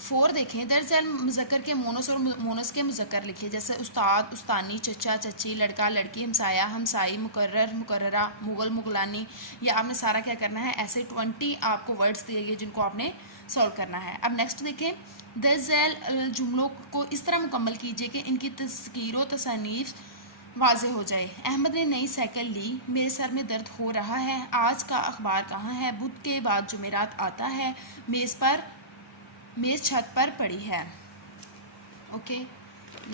4 देखें, दरअसल मुज़क्कर के मोनस और मोनस के मुज़क्कर लिखिए, जैसे उस्ताद, उस्तानी, चचा, चची, लड़का, लड़की, हमसाया, हमसाई, मुकर्रर, मुकर्ररा, मुग़ल, मुग़लानी। ये आपने सारा क्या करना है, ऐसे 20 आपको वर्ड्स दिए गए जिनको आपने सॉल्व करना है। अब नेक्स्ट देखें, दरअसल जुमलों को इस तरह मुकम्मल कीजिए कि इनकी तस्कीर व तसनीफ़ वाज़े हो जाए। अहमद ने नई साइकिल ली, मेरे सर में दर्द हो रहा है, आज का अखबार कहाँ है, बुध के बाद जुमेरात आता है, मेज़ छत पर पड़ी है। ओके,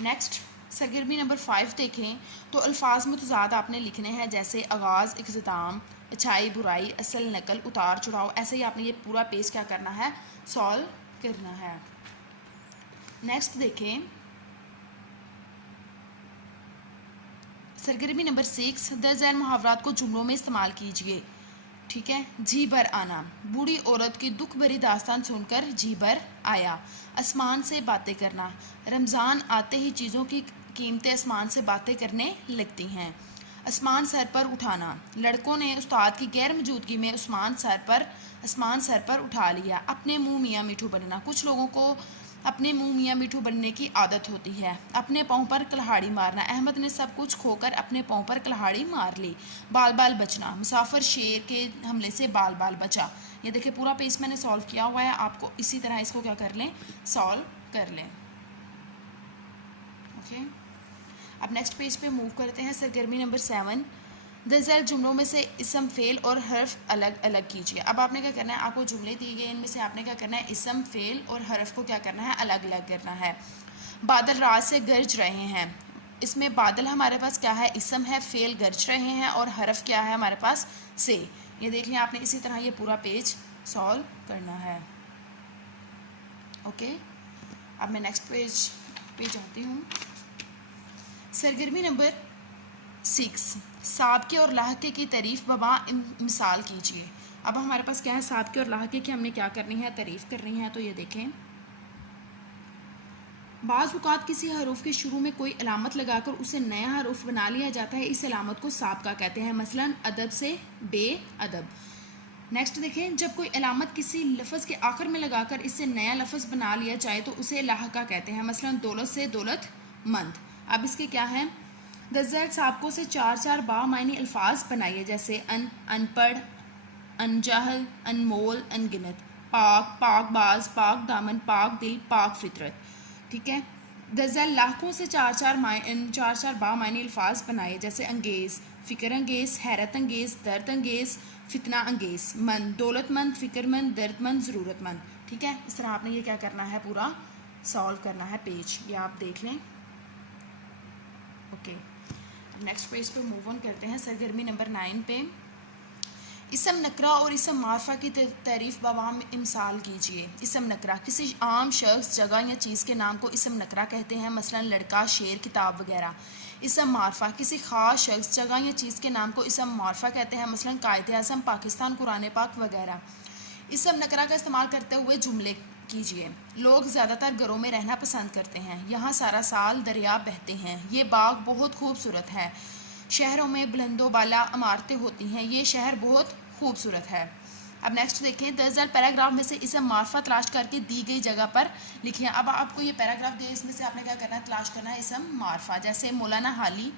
नेक्स्ट सरगर्मी नंबर 5 देखें तो अल्फाज मुतज़ाद आपने लिखने हैं, जैसे आगाज़, इख्तिताम, अच्छाई, बुराई, असल, नकल, उतार चढ़ाव। ऐसे ही आपने ये पूरा पेज क्या करना है, सॉल्व करना है। नेक्स्ट देखें, सरगर्मी नंबर 6, दर्ज झैल मुहावरात को जुमलों में इस्तेमाल कीजिए। ठीक है। जी भर आना, बूढ़ी औरत की दुख भरी दास्तान सुनकर जी भर आया। आसमान से बातें करना, रमज़ान आते ही चीज़ों की कीमतें आसमान से बातें करने लगती हैं। आसमान सर पर उठाना, लड़कों ने उस्ताद की गैर मौजूदगी में आसमान सर पर उठा लिया। अपने मुंह मियाँ मिठू बनना, कुछ लोगों को अपने मुंह मियाँ मिठू बनने की आदत होती है। अपने पाँव पर कुल्हाड़ी मारना, अहमद ने सब कुछ खोकर अपने पाँव पर कुल्हाड़ी मार ली। बाल बाल बचना, मुसाफिर शेर के हमले से बाल बाल बचा। ये देखिए पूरा पेज मैंने सॉल्व किया हुआ है, आपको इसी तरह इसको क्या कर लें, सॉल्व कर लें। ओके, अब नेक्स्ट पेज पे मूव करते हैं। सरगर्मी नंबर 7, दर्ज झैल जुमलों में से इसम, फेल और हर्फ अलग अलग कीजिए। अब आपने क्या करना है, आपको जुमले दिए गए, इनमें से आपने क्या करना है, इसम, फेल और हर्फ को क्या करना है, अलग अलग करना है। बादल रात से गरज रहे हैं, इसमें बादल हमारे पास क्या है, इसम है, फेल गरज रहे हैं और हर्फ क्या है हमारे पास, से। ये देख लिया आपने, इसी तरह ये पूरा पेज सॉल्व करना है। ओके, अब मैं नेक्स्ट पेज पे जाती हूँ। सरगर्मी नंबर 6, साबके और लाहके की तारीफ़ बबा मिसाल कीजिए। अब हमारे पास क्या है, साबके और लाहके की हमने क्या करनी है, तारीफ़ करनी है। तो ये देखें, बाज़ औक़ात किसी हरूफ के शुरू में कोई अलामत लगाकर उसे नया हरूफ बना लिया जाता है, इस अलामत को साबका कहते हैं। मसलन अदब से बेअदब। नेक्स्ट देखें, जब कोई अलामत किसी लफ्ज़ के आखिर में लगाकर इससे नया लफ्ज़ बना लिया जाए तो उसे लाहका कहते हैं। मसलन दौलत से दौलतमंद। अब इसके क्या है, दर्ज झैल साबकों से 4 बामानी अल्फाज बनाइए, जैसे अनपढ़, अनजाहल, अनमोल, अनगिनत। पाक, पाकबाज, पाक दामन, पाक दिल, पाक फितरत। ठीक है। दर्ज झैल लाखों से 4 बामानी अल्फाज बनाए, जैसे अंगेज़, फ़िक्र अंगेज़, हैरत अंगेज़, दर्द अंगेज़, फितना अंगेज़। मंद, दौलतमंद, फ़िक्रमंद, दर्दमंद, ज़रूरतमंद। ठीक है, इस तरह आपने ये क्या करना है, पूरा सॉल्व करना है पेज, ये आप देख लें। ओके, नेक्स्ट पेज पे मूव ऑन करते हैं। सरगर्मी नंबर 9 पे, इसम नकरा और इसम मारफा की तारीफ़ बवाम मिसाल कीजिए। इसम नकरा, किसी आम शख्स, जगह या चीज़ के नाम को इसम नकरा कहते हैं, मसलन लड़का, शेर, किताब वगैरह। इसम मारफा, किसी ख़ास शख्स, जगह या चीज़ के नाम को इसम मारफा कहते हैं, मसलन कायद-ए-आज़म, पाकिस्तान, कुरान पाक वगैरह। इसम नकरा का इस्तेमाल करते हुए जुमले कीजिए। लोग ज़्यादातर घरों में रहना पसंद करते हैं, यहाँ सारा साल दरिया बहते हैं, ये बाग बहुत खूबसूरत है, शहरों में बुलंदो बाला इमारतें होती हैं, ये शहर बहुत खूबसूरत है। अब नेक्स्ट देखें, दर्ज झैल पैराग्राफ में से इसम मार्फा तलाश करके दी गई जगह पर लिखिए। अब आपको ये पैराग्राफ दिया, इसमें से आपने क्या करना है, तलाश करना है इसम मार्फा, जैसे मौलाना हाली,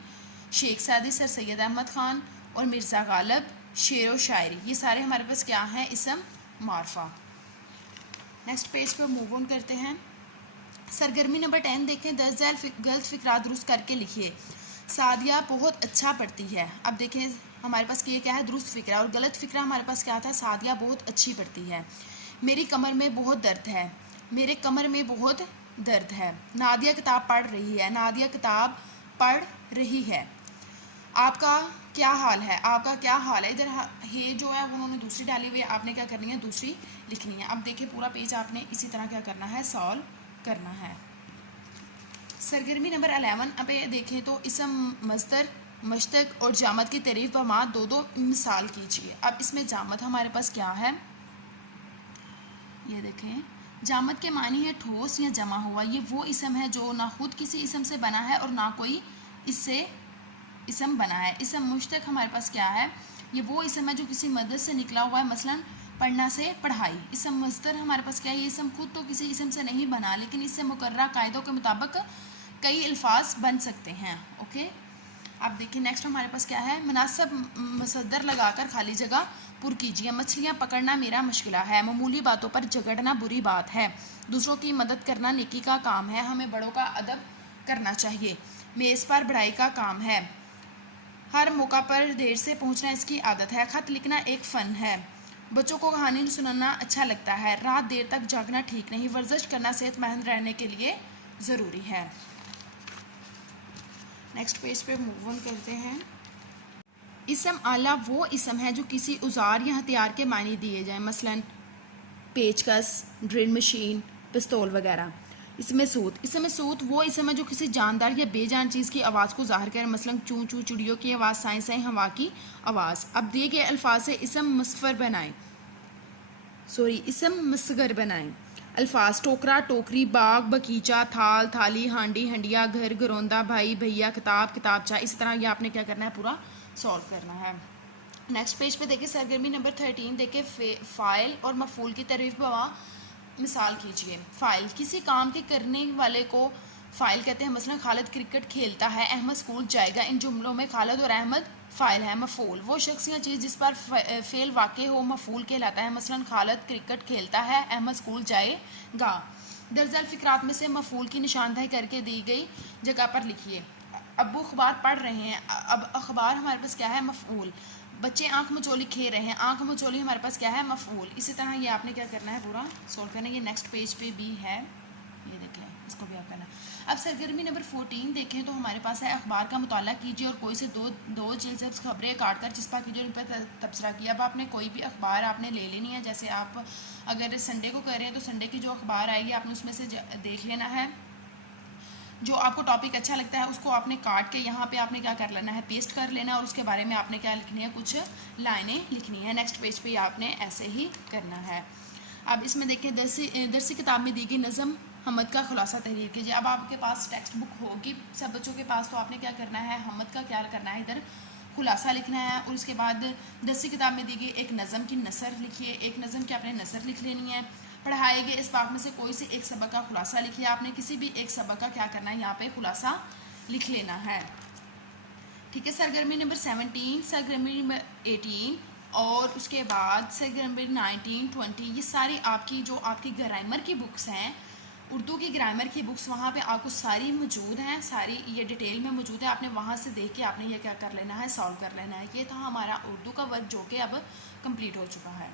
शेख सादी, सर सैयद अहमद ख़ान और मिर्ज़ा गालिब, शेर व शायरी। ये सारे हमारे पास क्या हैं, इसम मार्फा। नेक्स्ट पेज पर मूव ऑन करते हैं। सरगर्मी नंबर 10 देखें, दर्ज झैल गलत फ़िक्रा दुरुस्त करके लिखिए। सादिया बहुत अच्छा पढ़ती है। अब देखें हमारे पास ये क्या है, दुरुस्त फ़िक्रा, और गलत फ़िक्रा हमारे पास क्या था, सादिया बहुत अच्छी पढ़ती है। मेरी कमर में बहुत दर्द है, मेरे कमर में बहुत दर्द है। नादिया किताब पढ़ रही है, नादिया किताब पढ़ रही है। आपका क्या हाल है, आपका क्या हाल है। इधर हे जो है उन्होंने दूसरी डाली हुई है, आपने क्या करनी है, दूसरी लिखनी है। अब देखिए पूरा पेज आपने इसी तरह क्या करना है, सॉल्व करना है। सरगर्मी नंबर 11 अब ये देखें तो इसम मस्दर, मश्तक और जामत की तारीफ़ बमा दो मिसाल कीजिए। अब इसमें जामत हमारे पास क्या है, ये देखें, जामत के मानी है ठोस या जमा हुआ। ये वो इसम है जो ना खुद किसी इसम से बना है और ना कोई इससे इसम बना है। इसम मुश्तक हमारे पास क्या है, ये वो इसम है जो किसी मदद से निकला हुआ है, मसलन पढ़ना से पढ़ाई। इसम मस्दर हमारे पास क्या है, ये इसम खुद तो किसी इसम से नहीं बना, लेकिन इससे मुकर्रर कायदों के मुताबिक कई अल्फाज बन सकते हैं। ओके, अब देखिए नेक्स्ट हमारे पास क्या है, मुनासिब मसदर लगाकर खाली जगह पुर कीजिए। मछलियाँ पकड़ना मेरा मुश्किला है, मामूली बातों पर झगड़ना बुरी बात है, दूसरों की मदद करना नेकी का काम है, हमें बड़ों का अदब करना चाहिए, मेज़ पर बड़ाई का काम है, हर मौका पर देर से पहुंचना इसकी आदत है, खत लिखना एक फ़न है, बच्चों को कहानी सुनाना अच्छा लगता है, रात देर तक जागना ठीक नहीं, वर्जिश करना सेहतमंद रहने के लिए ज़रूरी है। नेक्स्ट पेज पे मूव ऑन करते हैं। इसम आला वो इसम है जो किसी औजार या हथियार के मायने दिए जाएं, मसलन पेचकस, ड्रिल मशीन, पिस्तौल वगैरह। इसमें सूत वो इसमें जो किसी जानदार या बेजान चीज़ की आवाज़ को ज़ाहिर करे, मसलन चूँ चूँ चिड़ियों की आवाज़, साएं साएं हवा की आवाज़। अब दिए गए अल्फाज से इसम मसगर बनाएं। अल्फाज टोकरा, टोकरी, बाग, बगीचा, थाल, थाली, हांडी, हंडिया, घर, घरौंदा, भाई, भैया, किताब, किताबचा। इस तरह ये आपने क्या करना है, पूरा सॉल्व करना है। नेक्स्ट पेज पे देखिए सरगर्मी नंबर 13 देखिए फ़ाइल और मफूल की तरफ बवा मिसाल कीजिए। फ़ाइल किसी काम के करने वाले को फ़ाइल कहते हैं, मसलन खालिद क्रिकेट खेलता है, अहमद स्कूल जाएगा। इन जुमलों में खालिद और अहमद फ़ाइल है। मफूल वो शख्स या चीज़ जिस पर फ़ेल वाक़ हो मफूल कहलाता है, मसलन खालिद क्रिकेट खेलता है, अहमद स्कूल जाएगा। दर्जल फ़िक्रात में से मफूल की निशानदेही करके दी गई जगह पर लिखिए। अब वो अखबार पढ़ रहे हैं, अब अखबार हमारे पास क्या है, मफूल। बच्चे आंख मचोली खेल रहे हैं, आंख मचोली हमारे पास क्या है, मफूल। इसी तरह ये आपने क्या करना है, पूरा सोल्व करना है। ये नेक्स्ट पेज पे भी है, ये देखें, इसको भी आप करना। अब सरगर्मी नंबर 14 देखें तो हमारे पास है अखबार का मुताला कीजिए और कोई से दो दिलचस्प खबरें काट कर चिस्पा कीजिए और उन पर तबसरा किया। अब आपने कोई भी अखबार आपने ले लेनी है, जैसे आप अगर संडे को कर रहे हैं तो संडे की जो अखबार आएगी आपने उसमें से देख लेना है। जो आपको टॉपिक अच्छा लगता है उसको आपने काट के यहाँ पे आपने क्या कर लेना है, पेस्ट कर लेना, और उसके बारे में आपने क्या लिखनी है, कुछ लाइनें लिखनी है। नेक्स्ट पेज पे आपने ऐसे ही करना है। अब इसमें देखिए दरसी किताब में दी गई नज़म हमद का खुलासा तहरीर कीजिए। अब आपके पास टेक्स्ट बुक होगी सब बच्चों के पास, तो आपने क्या करना है, हमद का क्या करना है, इधर खुलासा लिखना है। और उसके बाद दरसी किताब में दी गई एक नज़म की नसर लिखिए, एक नज़म की आपने नसर लिख लेनी है। पढ़ाए गए इस बाग में से कोई से एक सबक का खुलासा लिखिए। आपने किसी भी एक सबक का क्या करना है, यहाँ पे खुलासा लिख लेना है। ठीक है, सरगर्मी नंबर 17, सरगर्मी नंबर 18 और उसके बाद सरगर्मी 19, 20, ये सारी आपकी जो आपकी ग्रामर की बुक्स हैं, उर्दू की ग्रामर की बुक्स, वहाँ पे आपको सारी मौजूद हैं, सारी ये डिटेल में मौजूद है। आपने वहाँ से देख के आपने ये क्या कर लेना है, सॉल्व कर लेना है। ये था हमारा उर्दू का वर्क जो कि अब कंप्लीट हो चुका है।